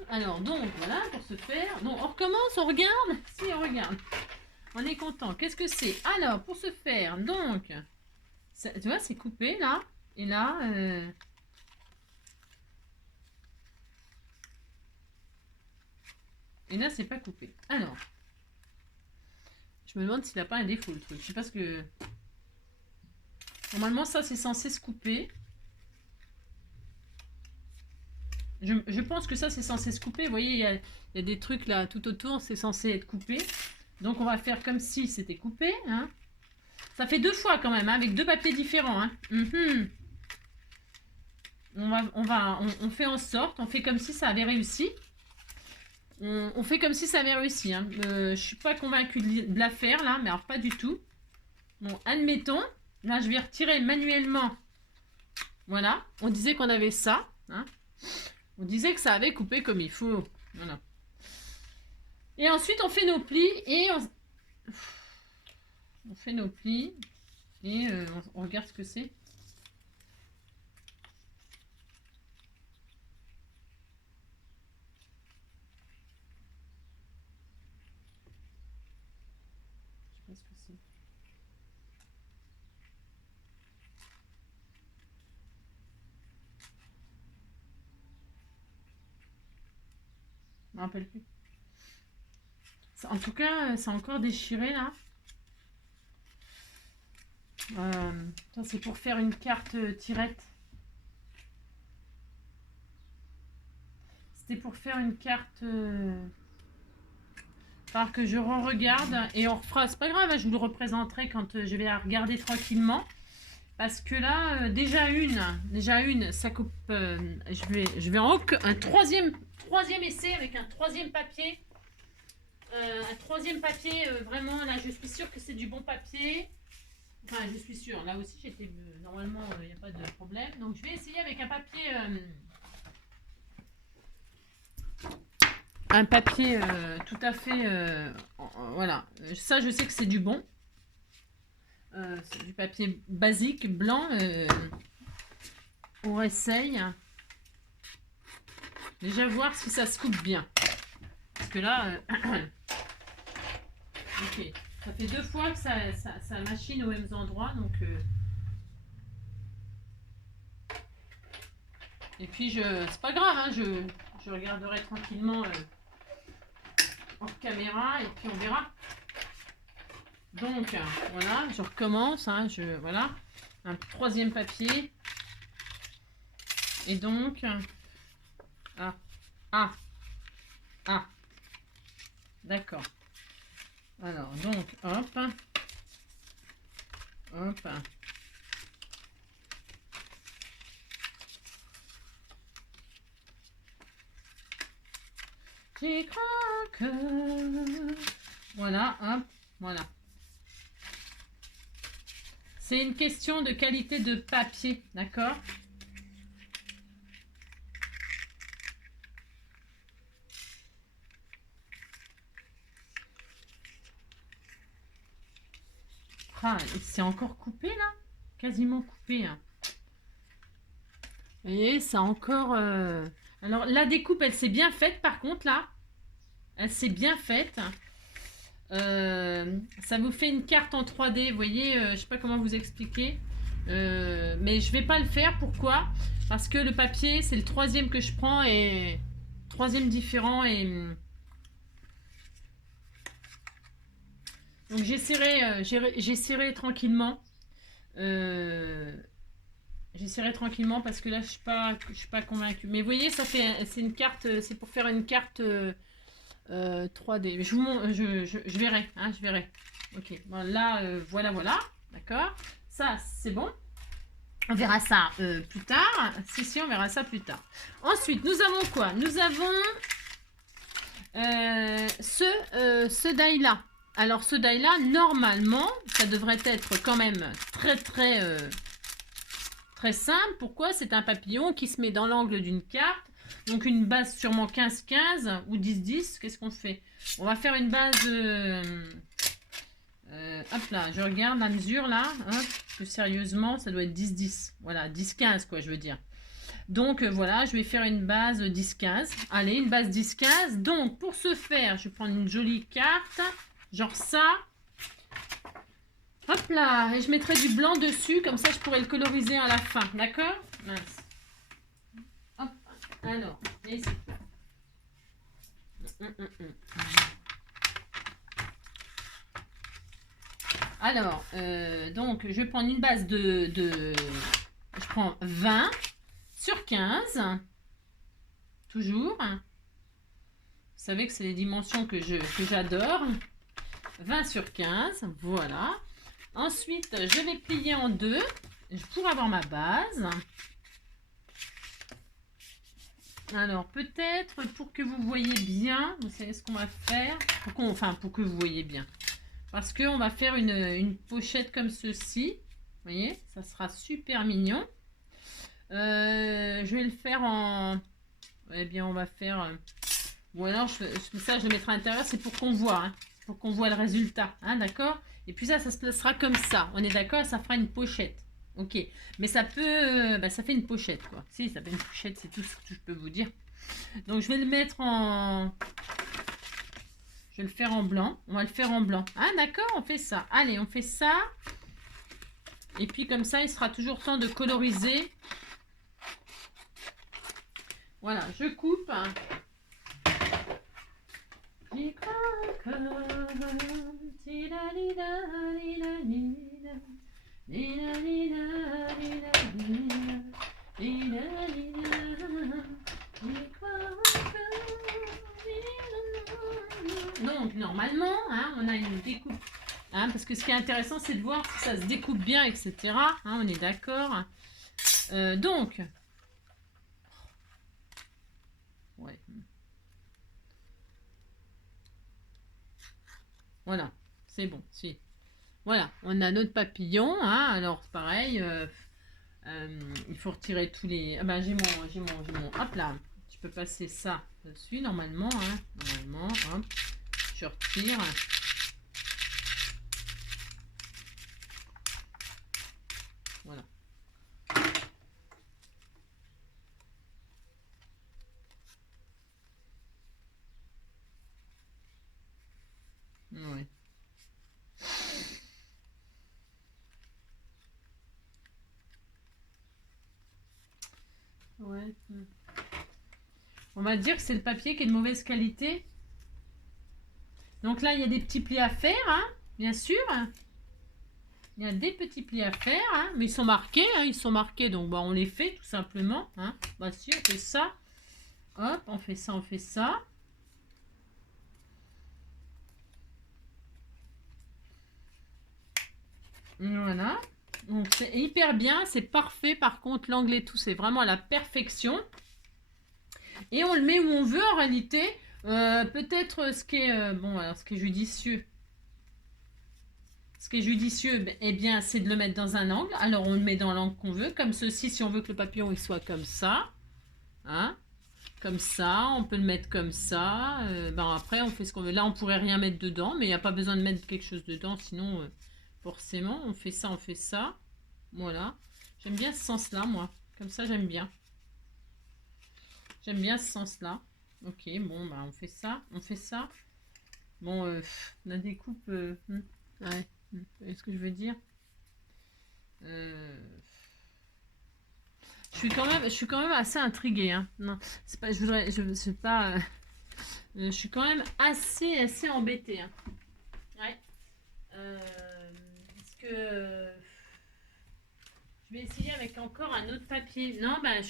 Alors donc voilà pour ce faire. Donc on recommence, on regarde. Si on regarde, on est content. Qu'est-ce que c'est? Alors pour ce faire, donc ça, tu vois, c'est coupé là et là. Et là, c'est pas coupé. Alors, je me demande s'il n'a pas un défaut, le truc. Je sais pas ce que... Normalement, ça, c'est censé se couper. Je pense que ça, c'est censé se couper. Vous voyez, il y a des trucs là tout autour, c'est censé être coupé. Donc, on va faire comme si c'était coupé. Hein. Ça fait deux fois quand même, hein, avec deux papiers différents. Hein. On fait en sorte, on fait comme si ça avait réussi. On fait comme si ça avait réussi. Hein. Je suis pas convaincue de la faire là, mais alors pas du tout. Bon, admettons. Là, je vais retirer manuellement. Voilà. On disait qu'on avait ça. Hein. On disait que ça avait coupé comme il faut. Voilà. Et ensuite, on fait nos plis et on fait nos plis et on regarde ce que c'est. Je sais pas ce que c'est. Je me rappelle plus. En tout cas, c'est encore déchiré là. Ça, c'est pour faire une carte tirette. c'était pour faire une carte. Par que je re-regarde et on refera. C'est pas grave, hein, je vous le représenterai quand je vais la regarder tranquillement. Parce que là, déjà une, ça coupe. Je vais en un troisième essai avec un troisième papier. Vraiment, là, je suis sûre que c'est du bon papier. Enfin, je suis sûre. Là aussi, j'étais normalement, il n'y a pas de problème. Donc, je vais essayer avec un papier. Un papier tout à fait. Voilà. Ça, je sais que c'est du bon. C'est du papier basique, blanc. On essaye. Déjà voir si ça se coupe bien. Parce que là... ok. Ça fait 2 fois que ça machine aux mêmes endroits. Donc... Et puis, c'est pas grave. Hein, je regarderai tranquillement hors caméra. Et puis, on verra. Donc, voilà. Je recommence. Hein, voilà. Un troisième papier. Et donc... Ah. D'accord. Alors, donc, hop. J'y crois que... Voilà, hop, voilà. C'est une question de qualité de papier, d'accord ? Ah, c'est encore coupé là? Quasiment coupé. Hein. Vous voyez, ça encore... Alors, la découpe, elle s'est bien faite par contre là. Elle s'est bien faite. Ça vous fait une carte en 3D. Vous voyez, je sais pas comment vous expliquer. Mais je vais pas le faire. Pourquoi? Parce que le papier, c'est le troisième que je prends et... Troisième différent et... Donc j'essaierai tranquillement. J'essaierai tranquillement parce que là je suis pas convaincue. Mais vous voyez, c'est une carte, c'est pour faire une carte 3D. Je verrai, hein, je verrai. Ok, bon, là voilà, d'accord. Ça c'est bon. On verra ça plus tard. Si, on verra ça plus tard. Ensuite, nous avons quoi? Nous avons ce die-là. Alors, ce die-là, normalement, ça devrait être quand même très simple. Pourquoi? C'est un papillon qui se met dans l'angle d'une carte. Donc, une base sûrement 15-15 ou 10-10. Qu'est-ce qu'on fait? On va faire une base... hop là, je regarde la mesure là. Hop, plus sérieusement, ça doit être 10-10. Voilà, 10-15 quoi, je veux dire. Donc, voilà, je vais faire une base 10-15. Allez, une base 10-15. Donc, pour ce faire, je vais prendre une jolie carte. Genre ça. Hop là. Et je mettrai du blanc dessus. Comme ça, je pourrai le coloriser à la fin. D'accord? Mince. Hop. Alors. Ici. Alors. Donc, je vais prendre une base de... Je prends 20 sur 15. Toujours. Vous savez que c'est les dimensions que j'adore. 20 sur 15, voilà. Ensuite, je vais plier en deux pour avoir ma base. Alors, peut-être pour que vous voyez bien, vous savez ce qu'on va faire, pour que vous voyez bien. Parce qu'on va faire une pochette comme ceci. Vous voyez, ça sera super mignon. Je vais le faire en... Eh bien, on va faire... Ou alors, ça, je le mettrai à l'intérieur, c'est pour qu'on voit, hein. Pour qu'on voit le résultat, hein, d'accord? Et puis ça se placera comme ça. On est d'accord? Ça fera une pochette. Ok. Mais ça peut... ça fait une pochette, quoi. Si, ça fait une pochette, c'est tout ce que je peux vous dire. Donc, je vais le mettre en... Je vais le faire en blanc. On va le faire en blanc. Ah, d'accord, on fait ça. Allez, on fait ça. Et puis, comme ça, il sera toujours temps de coloriser. Voilà, je coupe. J'y crois encore. J'y crois encore. Hein, parce que ce qui est intéressant, c'est de voir si ça se découpe bien, etc. Hein, on est d'accord. Donc, ouais. Voilà, c'est bon. Si. Voilà, on a notre papillon. Hein, alors, pareil, il faut retirer tous les... Ah ben, j'ai mon... Hop là, je peux passer ça dessus, normalement. Hein, normalement, hop, je retire. Voilà. Ouais. Ouais. On va dire que c'est le papier qui est de mauvaise qualité. Donc là, il y a des petits plis à faire, hein, bien sûr. Il y a des petits plis à faire, hein, mais ils sont marqués, donc bah, on les fait tout simplement. Hein. Bah si, on fait ça. Hop, on fait ça, on fait ça. Voilà. Donc c'est hyper bien, c'est parfait. Par contre, l'angle et tout, c'est vraiment à la perfection. Et on le met où on veut en réalité. Peut-être ce qui est bon, alors ce qui est judicieux. Ce qui est judicieux, eh bien, c'est de le mettre dans un angle. Alors on le met dans l'angle qu'on veut, comme ceci, si on veut que le papillon il soit comme ça. Hein, comme ça, on peut le mettre comme ça. Ben après, on fait ce qu'on veut. Là, on pourrait rien mettre dedans, mais il n'y a pas besoin de mettre quelque chose dedans, sinon, forcément, on fait ça, on fait ça. Voilà. J'aime bien ce sens-là, moi. Comme ça, j'aime bien. J'aime bien ce sens-là. Ok, bon, bah, on fait ça, on fait ça. Bon, la découpe, ouais, est ce que je veux dire. Je suis quand même assez intriguée. Hein. Non, c'est pas, je sais pas. Je suis quand même assez embêtée. Hein. Ouais. Parce que je vais essayer avec encore un autre papier. Non, bah,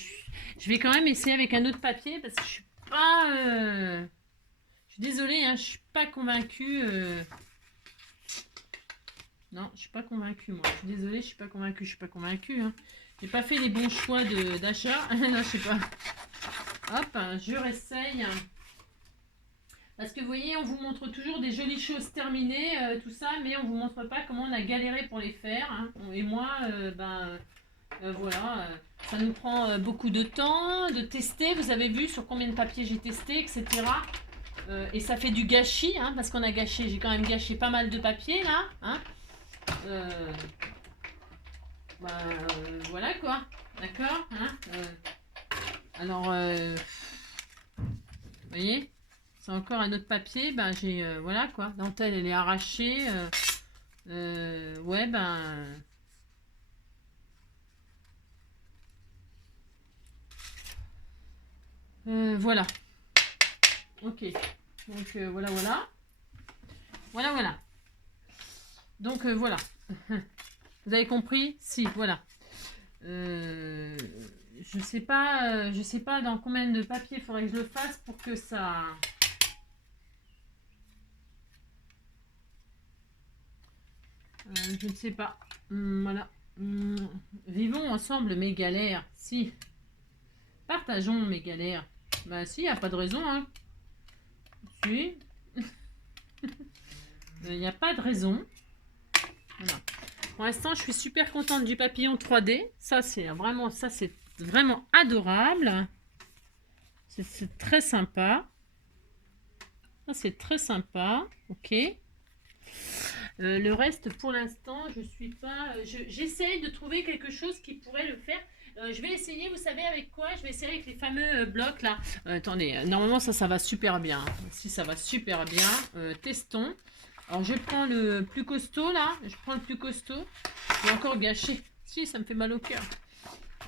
je vais quand même essayer avec un autre papier parce que je suis pas. Je suis désolée, hein, je suis pas convaincue. Non, je suis pas convaincue, moi. Je suis désolée, je suis pas convaincue. Je suis pas convaincue. Hein. J'ai pas fait les bons choix d'achat. Non, je sais pas. Hop, je réessaye. Parce que vous voyez, on vous montre toujours des jolies choses terminées, tout ça, mais on vous montre pas comment on a galéré pour les faire. Hein. Et moi, voilà, ça nous prend beaucoup de temps de tester. Vous avez vu sur combien de papiers j'ai testé, etc. Et ça fait du gâchis, hein, parce qu'on a gâché, j'ai quand même gâché pas mal de papier là. Hein. Voilà quoi, d'accord. Hein. Alors, vous voyez, c'est encore un autre papier. Ben j'ai, voilà quoi, la dentelle elle est arrachée. Ouais ben. Voilà. Ok. Donc voilà. Voilà. Donc voilà. Vous avez compris? Si, voilà. Je sais pas dans combien de papier il faudrait que je le fasse pour que ça... je ne sais pas. Voilà. Vivons ensemble mes galères. Si. Partageons mes galères. Bah si, il n'y a pas de raison. Hein. Si. Il n'y a pas de raison. Voilà. Pour l'instant, je suis super contente du papillon 3D. Ça, c'est vraiment adorable. C'est très sympa. Ça, c'est très sympa. Ok. Le reste, pour l'instant, je suis pas... J'essaye de trouver quelque chose qui pourrait le faire. Je vais essayer, vous savez avec quoi? Je vais essayer avec les fameux blocs là. Attendez, normalement ça va super bien. Si ça va super bien, testons. Alors je prends le plus costaud là. Je prends le plus costaud. Je vais encore gâcher. Si, ça me fait mal au cœur.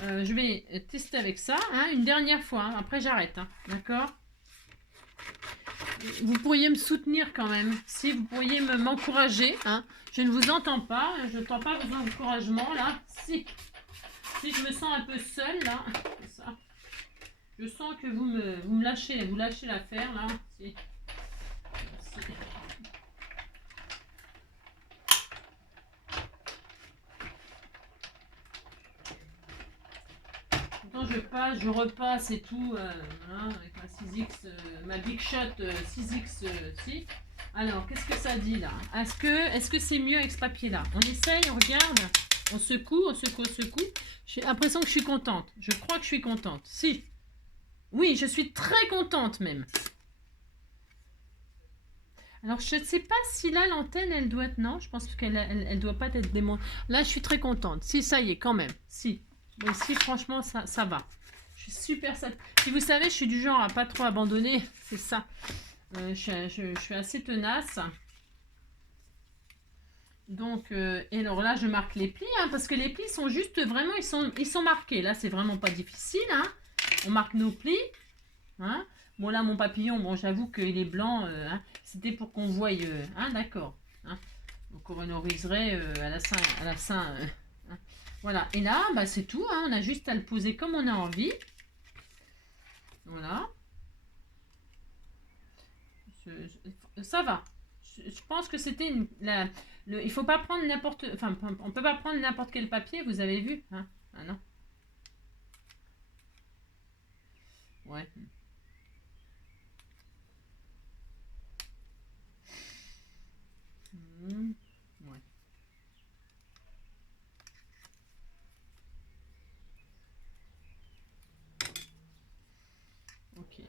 Je vais tester avec ça, hein, une dernière fois. Hein. Après j'arrête, hein, d'accord? Vous pourriez me soutenir quand même. Si vous pourriez m'encourager. Hein. Je ne vous entends pas. Je n'entends pas vos encouragements là. Si je me sens un peu seule là, ça. Je sens que vous lâchez l'affaire là. Si. temps je passe, je repasse et tout, voilà, avec ma 6X, ma Big Shot 6X, si. Alors, qu'est-ce que ça dit là? Est-ce que c'est mieux avec ce papier-là? On essaye, on regarde, on secoue, on secoue, on secoue. J'ai l'impression que je suis contente. Je crois que je suis contente. Si. Oui, je suis très contente même. Alors, je ne sais pas si là, l'antenne, elle doit être... Non, je pense qu'elle elle doit pas être démontée. Là, je suis très contente. Si, ça y est, quand même. Si. Mais si, franchement, ça va. Je suis super satisfaite. Si vous savez, je suis du genre à pas trop abandonner. C'est ça. Je suis assez tenace. Donc, et alors là, je marque les plis, hein, parce que les plis sont juste vraiment, ils sont marqués. Là, c'est vraiment pas difficile. Hein. On marque nos plis. Hein. Bon, là, mon papillon, bon, j'avoue qu'il est blanc. Hein, c'était pour qu'on voie. Hein, d'accord. Hein. On coloriserait à la Saint. Hein. Voilà. Et là, bah, c'est tout. Hein, on a juste à le poser comme on a envie. Voilà. Ça va. Je pense que c'était il faut pas prendre n'importe... Enfin, on peut pas prendre n'importe quel papier, vous avez vu. Hein. Ah non. Ouais. Ouais. Ok.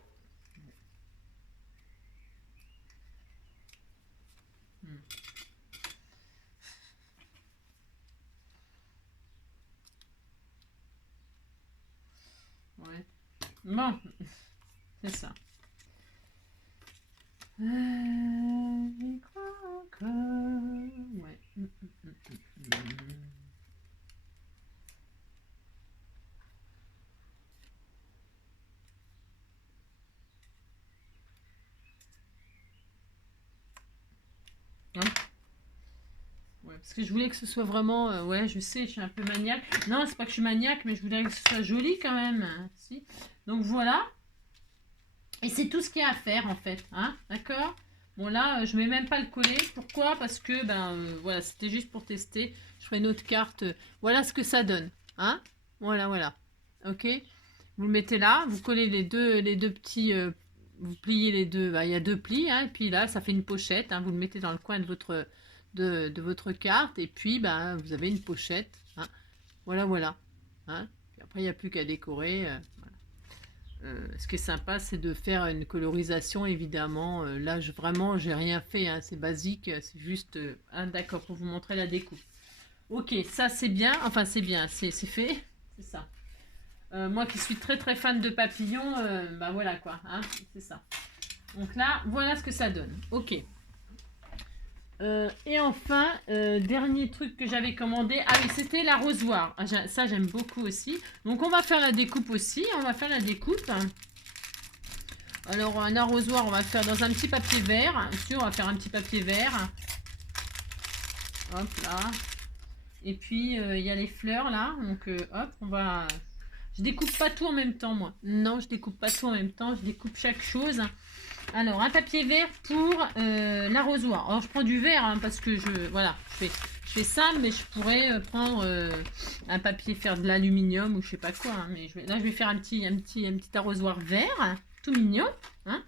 Ouais. Bon, c'est ça. Je crois que... Ouais. Hein? Ouais, parce que je voulais que ce soit vraiment... ouais, je sais, je suis un peu maniaque. Non, c'est pas que je suis maniaque, mais je voulais que ce soit joli quand même. Hein, si. Donc voilà. Et c'est tout ce qu'il y a à faire en fait. Hein, d'accord? Bon là, je ne mets même pas le coller. Pourquoi? Parce que, voilà, c'était juste pour tester. Je ferai une autre carte. Voilà ce que ça donne. Hein? Voilà, voilà. Ok? Vous le mettez là. Vous collez les deux petits... vous pliez les deux. Bah, il y a deux plis. Hein, et puis là, ça fait une pochette. Hein, vous le mettez dans le coin de votre carte. Et puis, vous avez une pochette. Hein, voilà, voilà. Hein, puis après, il n'y a plus qu'à décorer. Ce qui est sympa, c'est de faire une colorisation, évidemment. Là, vraiment, j'ai rien fait. Hein, c'est basique. C'est juste... d'accord, pour vous montrer la découpe. Ok, ça, c'est bien. Enfin, c'est bien. C'est fait. C'est ça. Moi qui suis très, très fan de papillons, voilà, quoi. Hein, c'est ça. Donc là, voilà ce que ça donne. Ok. Et enfin, dernier truc que j'avais commandé. Ah oui, c'était l'arrosoir. Ah, ça, j'aime beaucoup aussi. Donc, on va faire la découpe aussi. On va faire la découpe. Alors, un arrosoir, on va faire dans un petit papier vert. On va faire un petit papier vert. Hop, là. Et puis, il y a les fleurs, là. Donc, hop, on va... Je découpe pas tout en même temps, moi. Non, je découpe pas tout en même temps. Je découpe chaque chose. Alors, un papier vert pour l'arrosoir. Alors, je prends du vert hein, parce que je fais ça, mais je pourrais prendre un papier, faire de l'aluminium ou je sais pas quoi. Hein, mais là, je vais faire un petit arrosoir vert, hein, tout mignon. Hein.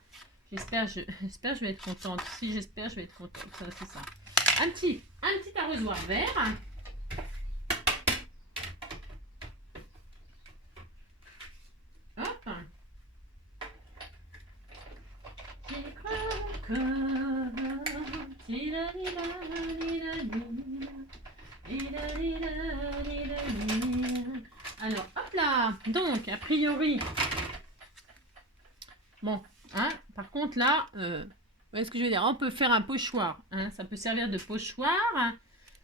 J'espère je vais être contente. Si, j'espère je vais être contente. C'est ça. Un petit arrosoir vert. Hop. Alors, hop là. Donc, a priori... Bon, hein, par contre, là... vous voyez ce que je veux dire? On peut faire un pochoir. Hein, ça peut servir de pochoir.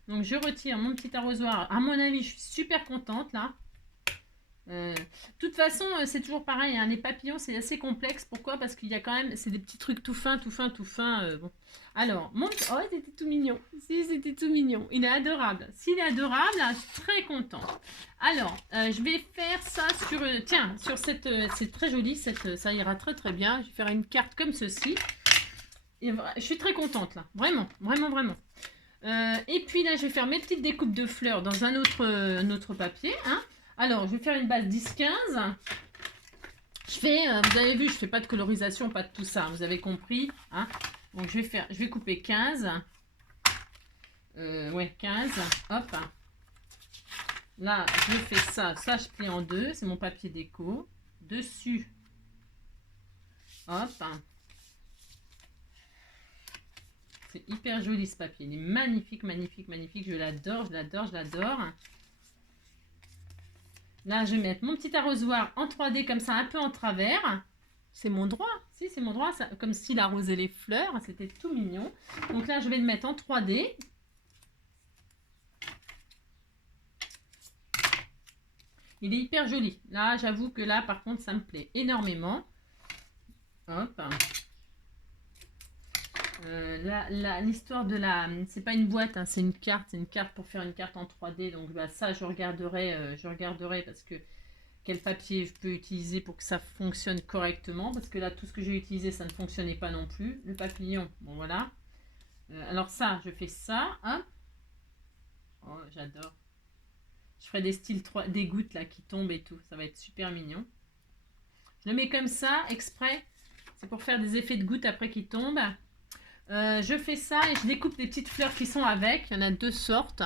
Donc, je retire mon petit arrosoir. À mon avis, je suis super contente, là. De toute façon, c'est toujours pareil. Hein, les papillons, c'est assez complexe. Pourquoi? Parce qu'il y a quand même... C'est des petits trucs tout fins. Bon. Alors, oh, c'était tout mignon. Si, c'était tout mignon. Il est adorable. S'il est adorable, je suis très contente. Alors, je vais faire ça sur... tiens, sur cette... c'est très joli. Ça ira très, très bien. Je vais faire une carte comme ceci. Et je suis très contente, là. Vraiment, vraiment, vraiment. Et puis là, je vais faire mes petites découpes de fleurs dans un autre papier. Hein. Alors, je vais faire une base 10-15. Je fais, vous avez vu, je fais pas de colorisation, pas de tout ça, vous avez compris, hein. Donc je vais couper 15. Ouais, 15. Hop. Là, je fais ça, je plie en deux, c'est mon papier déco. Dessus, hop. C'est hyper joli ce papier, il est magnifique, magnifique, magnifique. Je l'adore, je l'adore, je l'adore. Là, je vais mettre mon petit arrosoir en 3D comme ça, un peu en travers. C'est mon droit, si c'est mon droit, ça, comme s'il arrosait les fleurs, c'était tout mignon. Donc là, je vais le mettre en 3D. Il est hyper joli. Là, j'avoue que là, par contre, ça me plaît énormément. Hop. L'histoire de la... C'est pas une boîte, hein, c'est une carte. C'est une carte pour faire une carte en 3D. Donc bah, ça, je regarderai parce que quel papier je peux utiliser pour que ça fonctionne correctement. Parce que là, tout ce que j'ai utilisé, ça ne fonctionnait pas non plus. Le papillon, bon voilà. Alors ça, je fais ça. Hein. Oh, j'adore. Je ferai des styles 3, des gouttes là qui tombent et tout. Ça va être super mignon. Je le mets comme ça, exprès. C'est pour faire des effets de gouttes après qui tombent. Je fais ça et je découpe des petites fleurs qui sont avec. Il y en a deux sortes.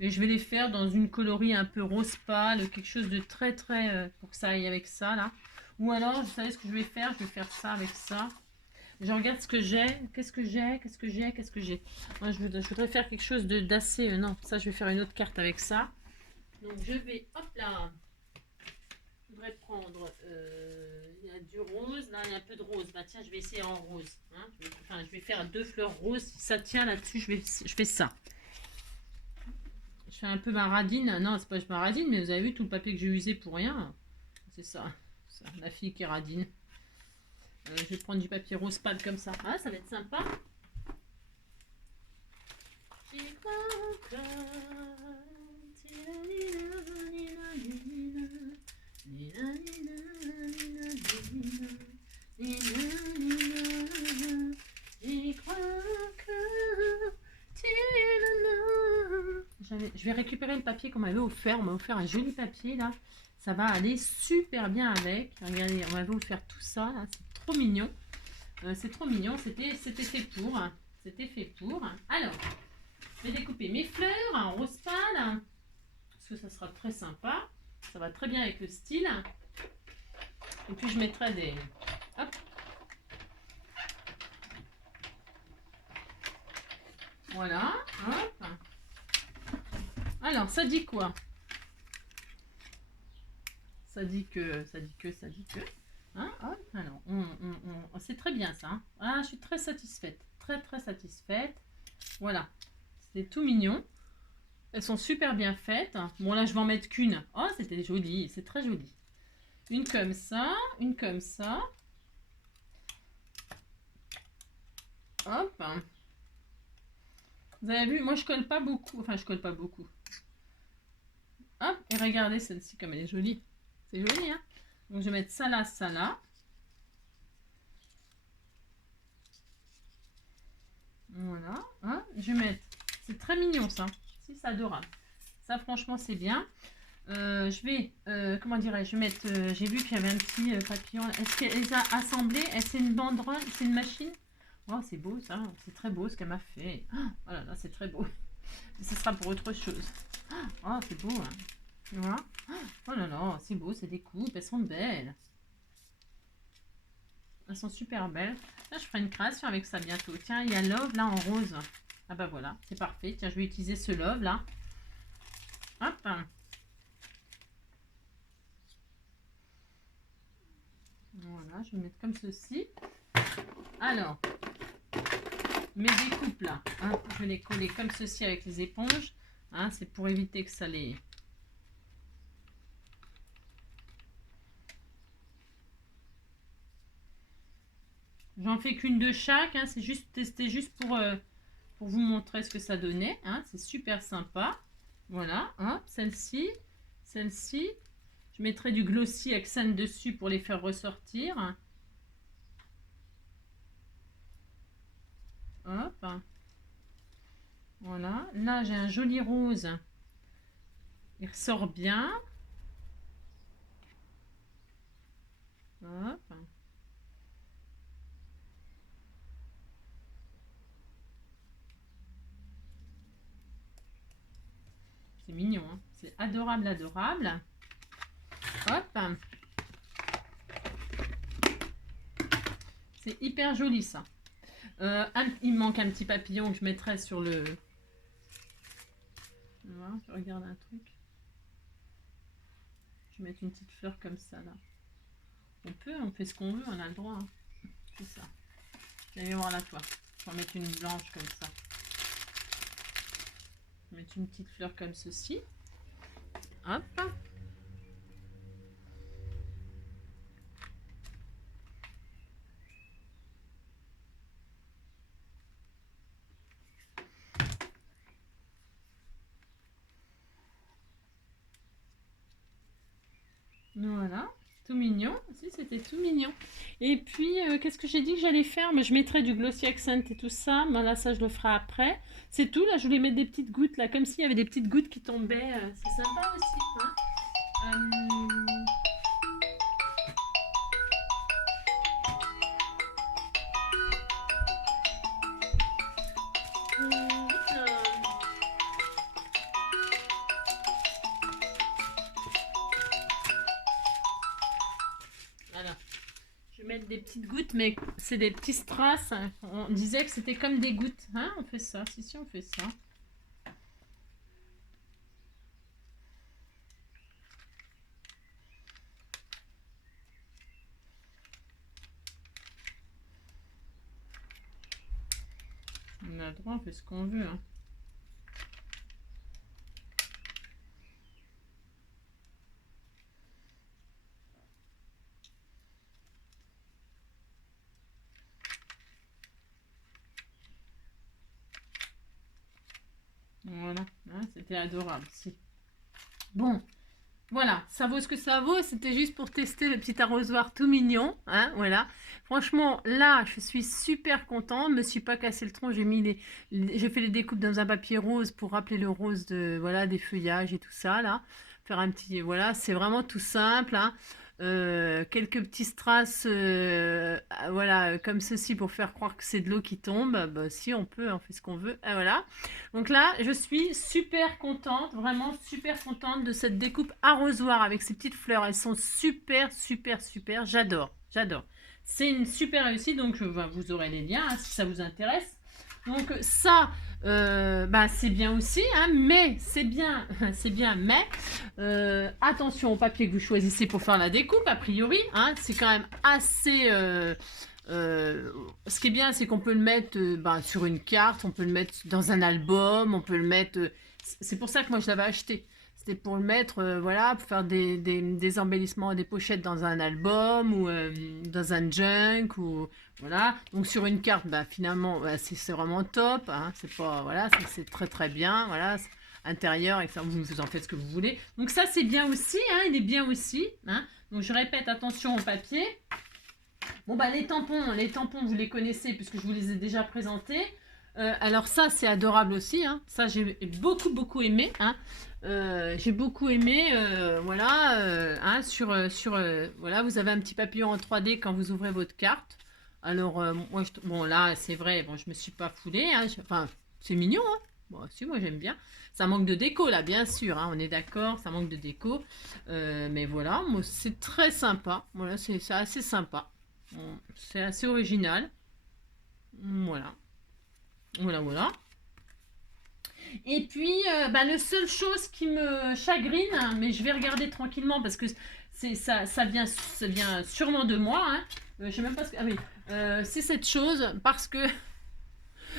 Et je vais les faire dans une coloris un peu rose pâle. Quelque chose de très très... pour que ça aille avec ça là. Ou alors, vous savez ce que je vais faire? Je vais faire ça avec ça. Je regarde ce que j'ai. Qu'est-ce que j'ai? Qu'est-ce que j'ai? Qu'est-ce que j'ai? Moi, je voudrais faire quelque chose d'assez... non, ça, je vais faire une autre carte avec ça. Donc, je vais... Hop là. Je voudrais prendre... il y a du rose. Là, il y a un peu de rose. Bah, tiens, je vais essayer en rose. Hein. Je vais faire 2 fleurs roses. Si ça tient là-dessus, je fais ça. Je fais un peu ma radine. Non, c'est pas ma radine, mais vous avez vu tout le papier que j'ai usé pour rien. C'est ça. La fille qui radine. Je vais prendre du papier rose pâle comme ça. Ah, ça va être sympa. Je vais récupérer le papier qu'on m'avait offert. On m'a offert un joli papier là. Ça va aller super bien avec. Regardez, on m'avait offert tout ça. C'est trop mignon. C'est trop mignon. C'était fait pour. C'était fait pour. Alors, je vais découper mes fleurs en rose pâle. Parce que ça sera très sympa. Ça va très bien avec le style. Et puis je mettrai des... Hop. Voilà. Hop. Alors, ça dit quoi? Ça dit que... Hein, hop. Alors, c'est très bien ça. Hein. Ah, je suis très satisfaite. Très, très satisfaite. Voilà. C'est tout mignon. Elles sont super bien faites. Bon, là, je vais en mettre qu'une. Oh, c'était joli. C'est très joli. Une comme ça. Une comme ça. Hop. Vous avez vu, moi, je colle pas beaucoup. Enfin, je colle pas beaucoup. Hop. Et regardez celle-ci comme elle est jolie. C'est joli, hein? Donc, je vais mettre ça là, ça là. Voilà. Hein, je vais mettre... C'est très mignon, ça. Si, c'est adorable. Ça, franchement, c'est bien. Je vais, comment dirais-je, je vais mettre, j'ai vu qu'il y avait un petit papillon. Est-ce qu'elle les a assemblés? C'est une banderole? C'est une machine? Oh, c'est beau, ça. C'est très beau, ce qu'elle m'a fait. Oh là là, c'est très beau. Mais ce sera pour autre chose. Oh, c'est beau, hein. Tu vois? Oh là là, c'est beau, c'est des coupes. Elles sont belles. Elles sont super belles. Là, je ferai une création avec ça bientôt. Tiens, il y a Love, là, en rose. Ah bah voilà, c'est parfait. Tiens, je vais utiliser ce Love, là. Hop. Voilà, je vais mettre comme ceci. Alors, mes découpes là, hein, je vais les coller comme ceci avec les éponges. Hein, c'est pour éviter que ça les... J'en fais qu'une de chaque. Hein, c'est juste tester juste pour vous montrer ce que ça donnait. Hein, c'est super sympa. Voilà, hein, celle-ci, celle-ci. Je mettrai du glossy accent dessus pour les faire ressortir. Hop. Voilà. Là, j'ai un joli rose. Il ressort bien. Hop. C'est mignon, hein, c'est adorable, adorable. Hop. C'est hyper joli ça. Il me manque un petit papillon que je mettrai sur le... Voilà, je regarde un truc. Je vais mettre une petite fleur comme ça là. On fait ce qu'on veut, on a le droit. Hein. C'est ça. Allez voir là toi. Je vais mettre une blanche comme ça. Je vais mettre une petite fleur comme ceci. Hop. Voilà, tout mignon. Si, c'était tout mignon. Et puis, qu'est-ce que j'ai dit que j'allais faire? Mais je mettrai du glossy accent et tout ça. Mais là, ça, je le ferai après. C'est tout. Là, je voulais mettre des petites gouttes, là, comme s'il y avait des petites gouttes qui tombaient. C'est sympa aussi. Hein. Voilà. Je vais mettre des petites gouttes, mais c'est des petits strass. On disait que c'était comme des gouttes. Hein, on fait ça. Si, on fait ça. On a le droit, on fait ce qu'on veut. Hein. Voilà, hein, c'était adorable. Si. Bon, voilà, ça vaut ce que ça vaut. C'était juste pour tester le petit arrosoir tout mignon. Hein, voilà. Franchement, là, je suis super contente. Je me suis pas cassé le tronc. J'ai fait les découpes dans un papier rose pour rappeler le rose de, voilà, des feuillages et tout ça, là. Faire un petit, voilà, c'est vraiment tout simple. Hein. Quelques petits strass, voilà, comme ceci pour faire croire que c'est de l'eau qui tombe. Bah, si on peut, on fait ce qu'on veut. Et voilà. Donc là, je suis super contente, vraiment super contente de cette découpe arrosoir avec ces petites fleurs. Elles sont super, super, super. J'adore, j'adore. C'est une super réussite, donc vous aurez les liens hein, si ça vous intéresse. Donc ça, bah, c'est bien aussi, hein, mais c'est bien, mais attention au papier que vous choisissez pour faire la découpe, a priori, hein, c'est quand même assez... ce qui est bien, c'est qu'on peut le mettre bah, sur une carte, on peut le mettre dans un album, on peut le mettre... c'est pour ça que moi je l'avais acheté. C'était pour le mettre, voilà, pour faire des embellissements, des pochettes dans un album ou dans un junk ou voilà. Donc sur une carte, bah, finalement, bah, c'est vraiment top. Hein, c'est pas, voilà, c'est très très bien. Voilà, intérieur et ça, vous en faites ce que vous voulez. Donc ça c'est bien aussi. Hein, il est bien aussi. Hein. Donc je répète, attention au papier. Bon bah les tampons, vous les connaissez puisque je vous les ai déjà présentés. Alors ça c'est adorable aussi. Hein. Ça j'ai beaucoup aimé. Hein. J'ai beaucoup aimé, voilà, hein, voilà, vous avez un petit papillon en 3D quand vous ouvrez votre carte. Alors, moi, bon, là, c'est vrai, bon, je me suis pas foulée, hein, enfin, c'est mignon, hein. Bon, si, moi, j'aime bien. Ça manque de déco, là, bien sûr, hein, on est d'accord, ça manque de déco. Mais voilà, moi, c'est très sympa. Voilà, c'est assez sympa. Bon, c'est assez original. Voilà. Voilà. Et puis, bah, la seule chose qui me chagrine, hein, mais je vais regarder tranquillement parce que ça vient sûrement de moi. Hein. Je sais même pas ce que... Ah oui, c'est cette chose parce que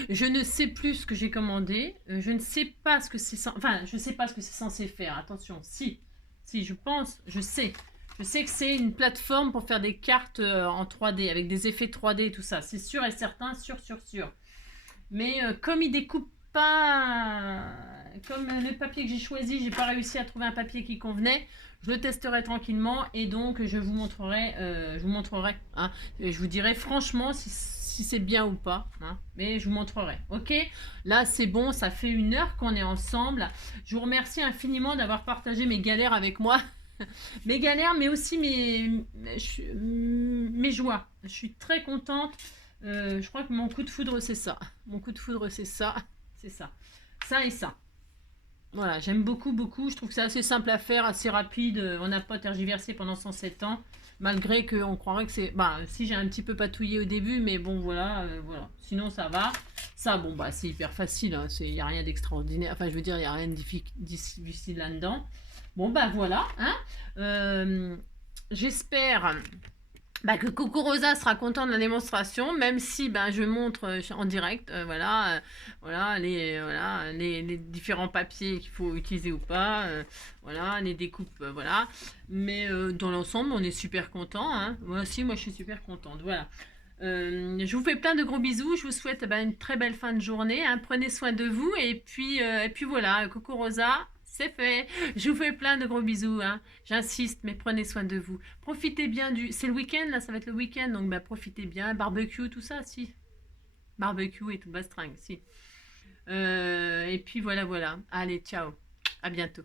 je ne sais plus ce que j'ai commandé. Je ne sais pas ce que c'est... Enfin, je sais pas ce que c'est censé faire. Attention, si, je pense, je sais. Je sais que c'est une plateforme pour faire des cartes en 3D avec des effets 3D et tout ça. C'est sûr et certain, sûr. Mais comme il découpe pas, comme le papier que j'ai choisi, j'ai pas réussi à trouver un papier qui convenait. Je le testerai tranquillement et donc je vous montrerai, hein, et je vous dirai franchement si c'est bien ou pas, hein, mais je vous montrerai. Ok, là c'est bon, ça fait 1 heure qu'on est ensemble. Je vous remercie infiniment d'avoir partagé mes galères avec moi. Mes galères, mais aussi mes joies. Je suis très contente. Je crois que mon coup de foudre, c'est ça. Mon coup de foudre, c'est ça. C'est ça. Ça et ça. Voilà, j'aime beaucoup, beaucoup. Je trouve que c'est assez simple à faire, assez rapide. On n'a pas tergiversé pendant 107 ans. Malgré qu'on croirait que c'est... Bah, si j'ai un petit peu patouillé au début, mais bon, voilà. Voilà. Sinon, ça va. Ça, bon, bah, c'est hyper facile. Hein. Il n'y a rien d'extraordinaire. Enfin, je veux dire, il n'y a rien de difficile là-dedans. Bon, bah, voilà. Hein. J'espère bah, que Coco Rosa sera content de la démonstration, même si bah, je montre en direct voilà, les différents papiers qu'il faut utiliser ou pas, voilà, les découpes, voilà. Mais dans l'ensemble, on est super content. Hein. Moi aussi, moi je suis super contente. Voilà. Je vous fais plein de gros bisous. Je vous souhaite bah, une très belle fin de journée. Hein. Prenez soin de vous. Et puis voilà, Coco Rosa, c'est fait. Je vous fais plein de gros bisous. Hein. J'insiste, mais prenez soin de vous. Profitez bien du... C'est le week-end, là, ça va être le week-end. Donc bah, profitez bien. Barbecue, tout ça, si. Barbecue et tout, bastringue, si. Et puis voilà, voilà. Allez, ciao. À bientôt.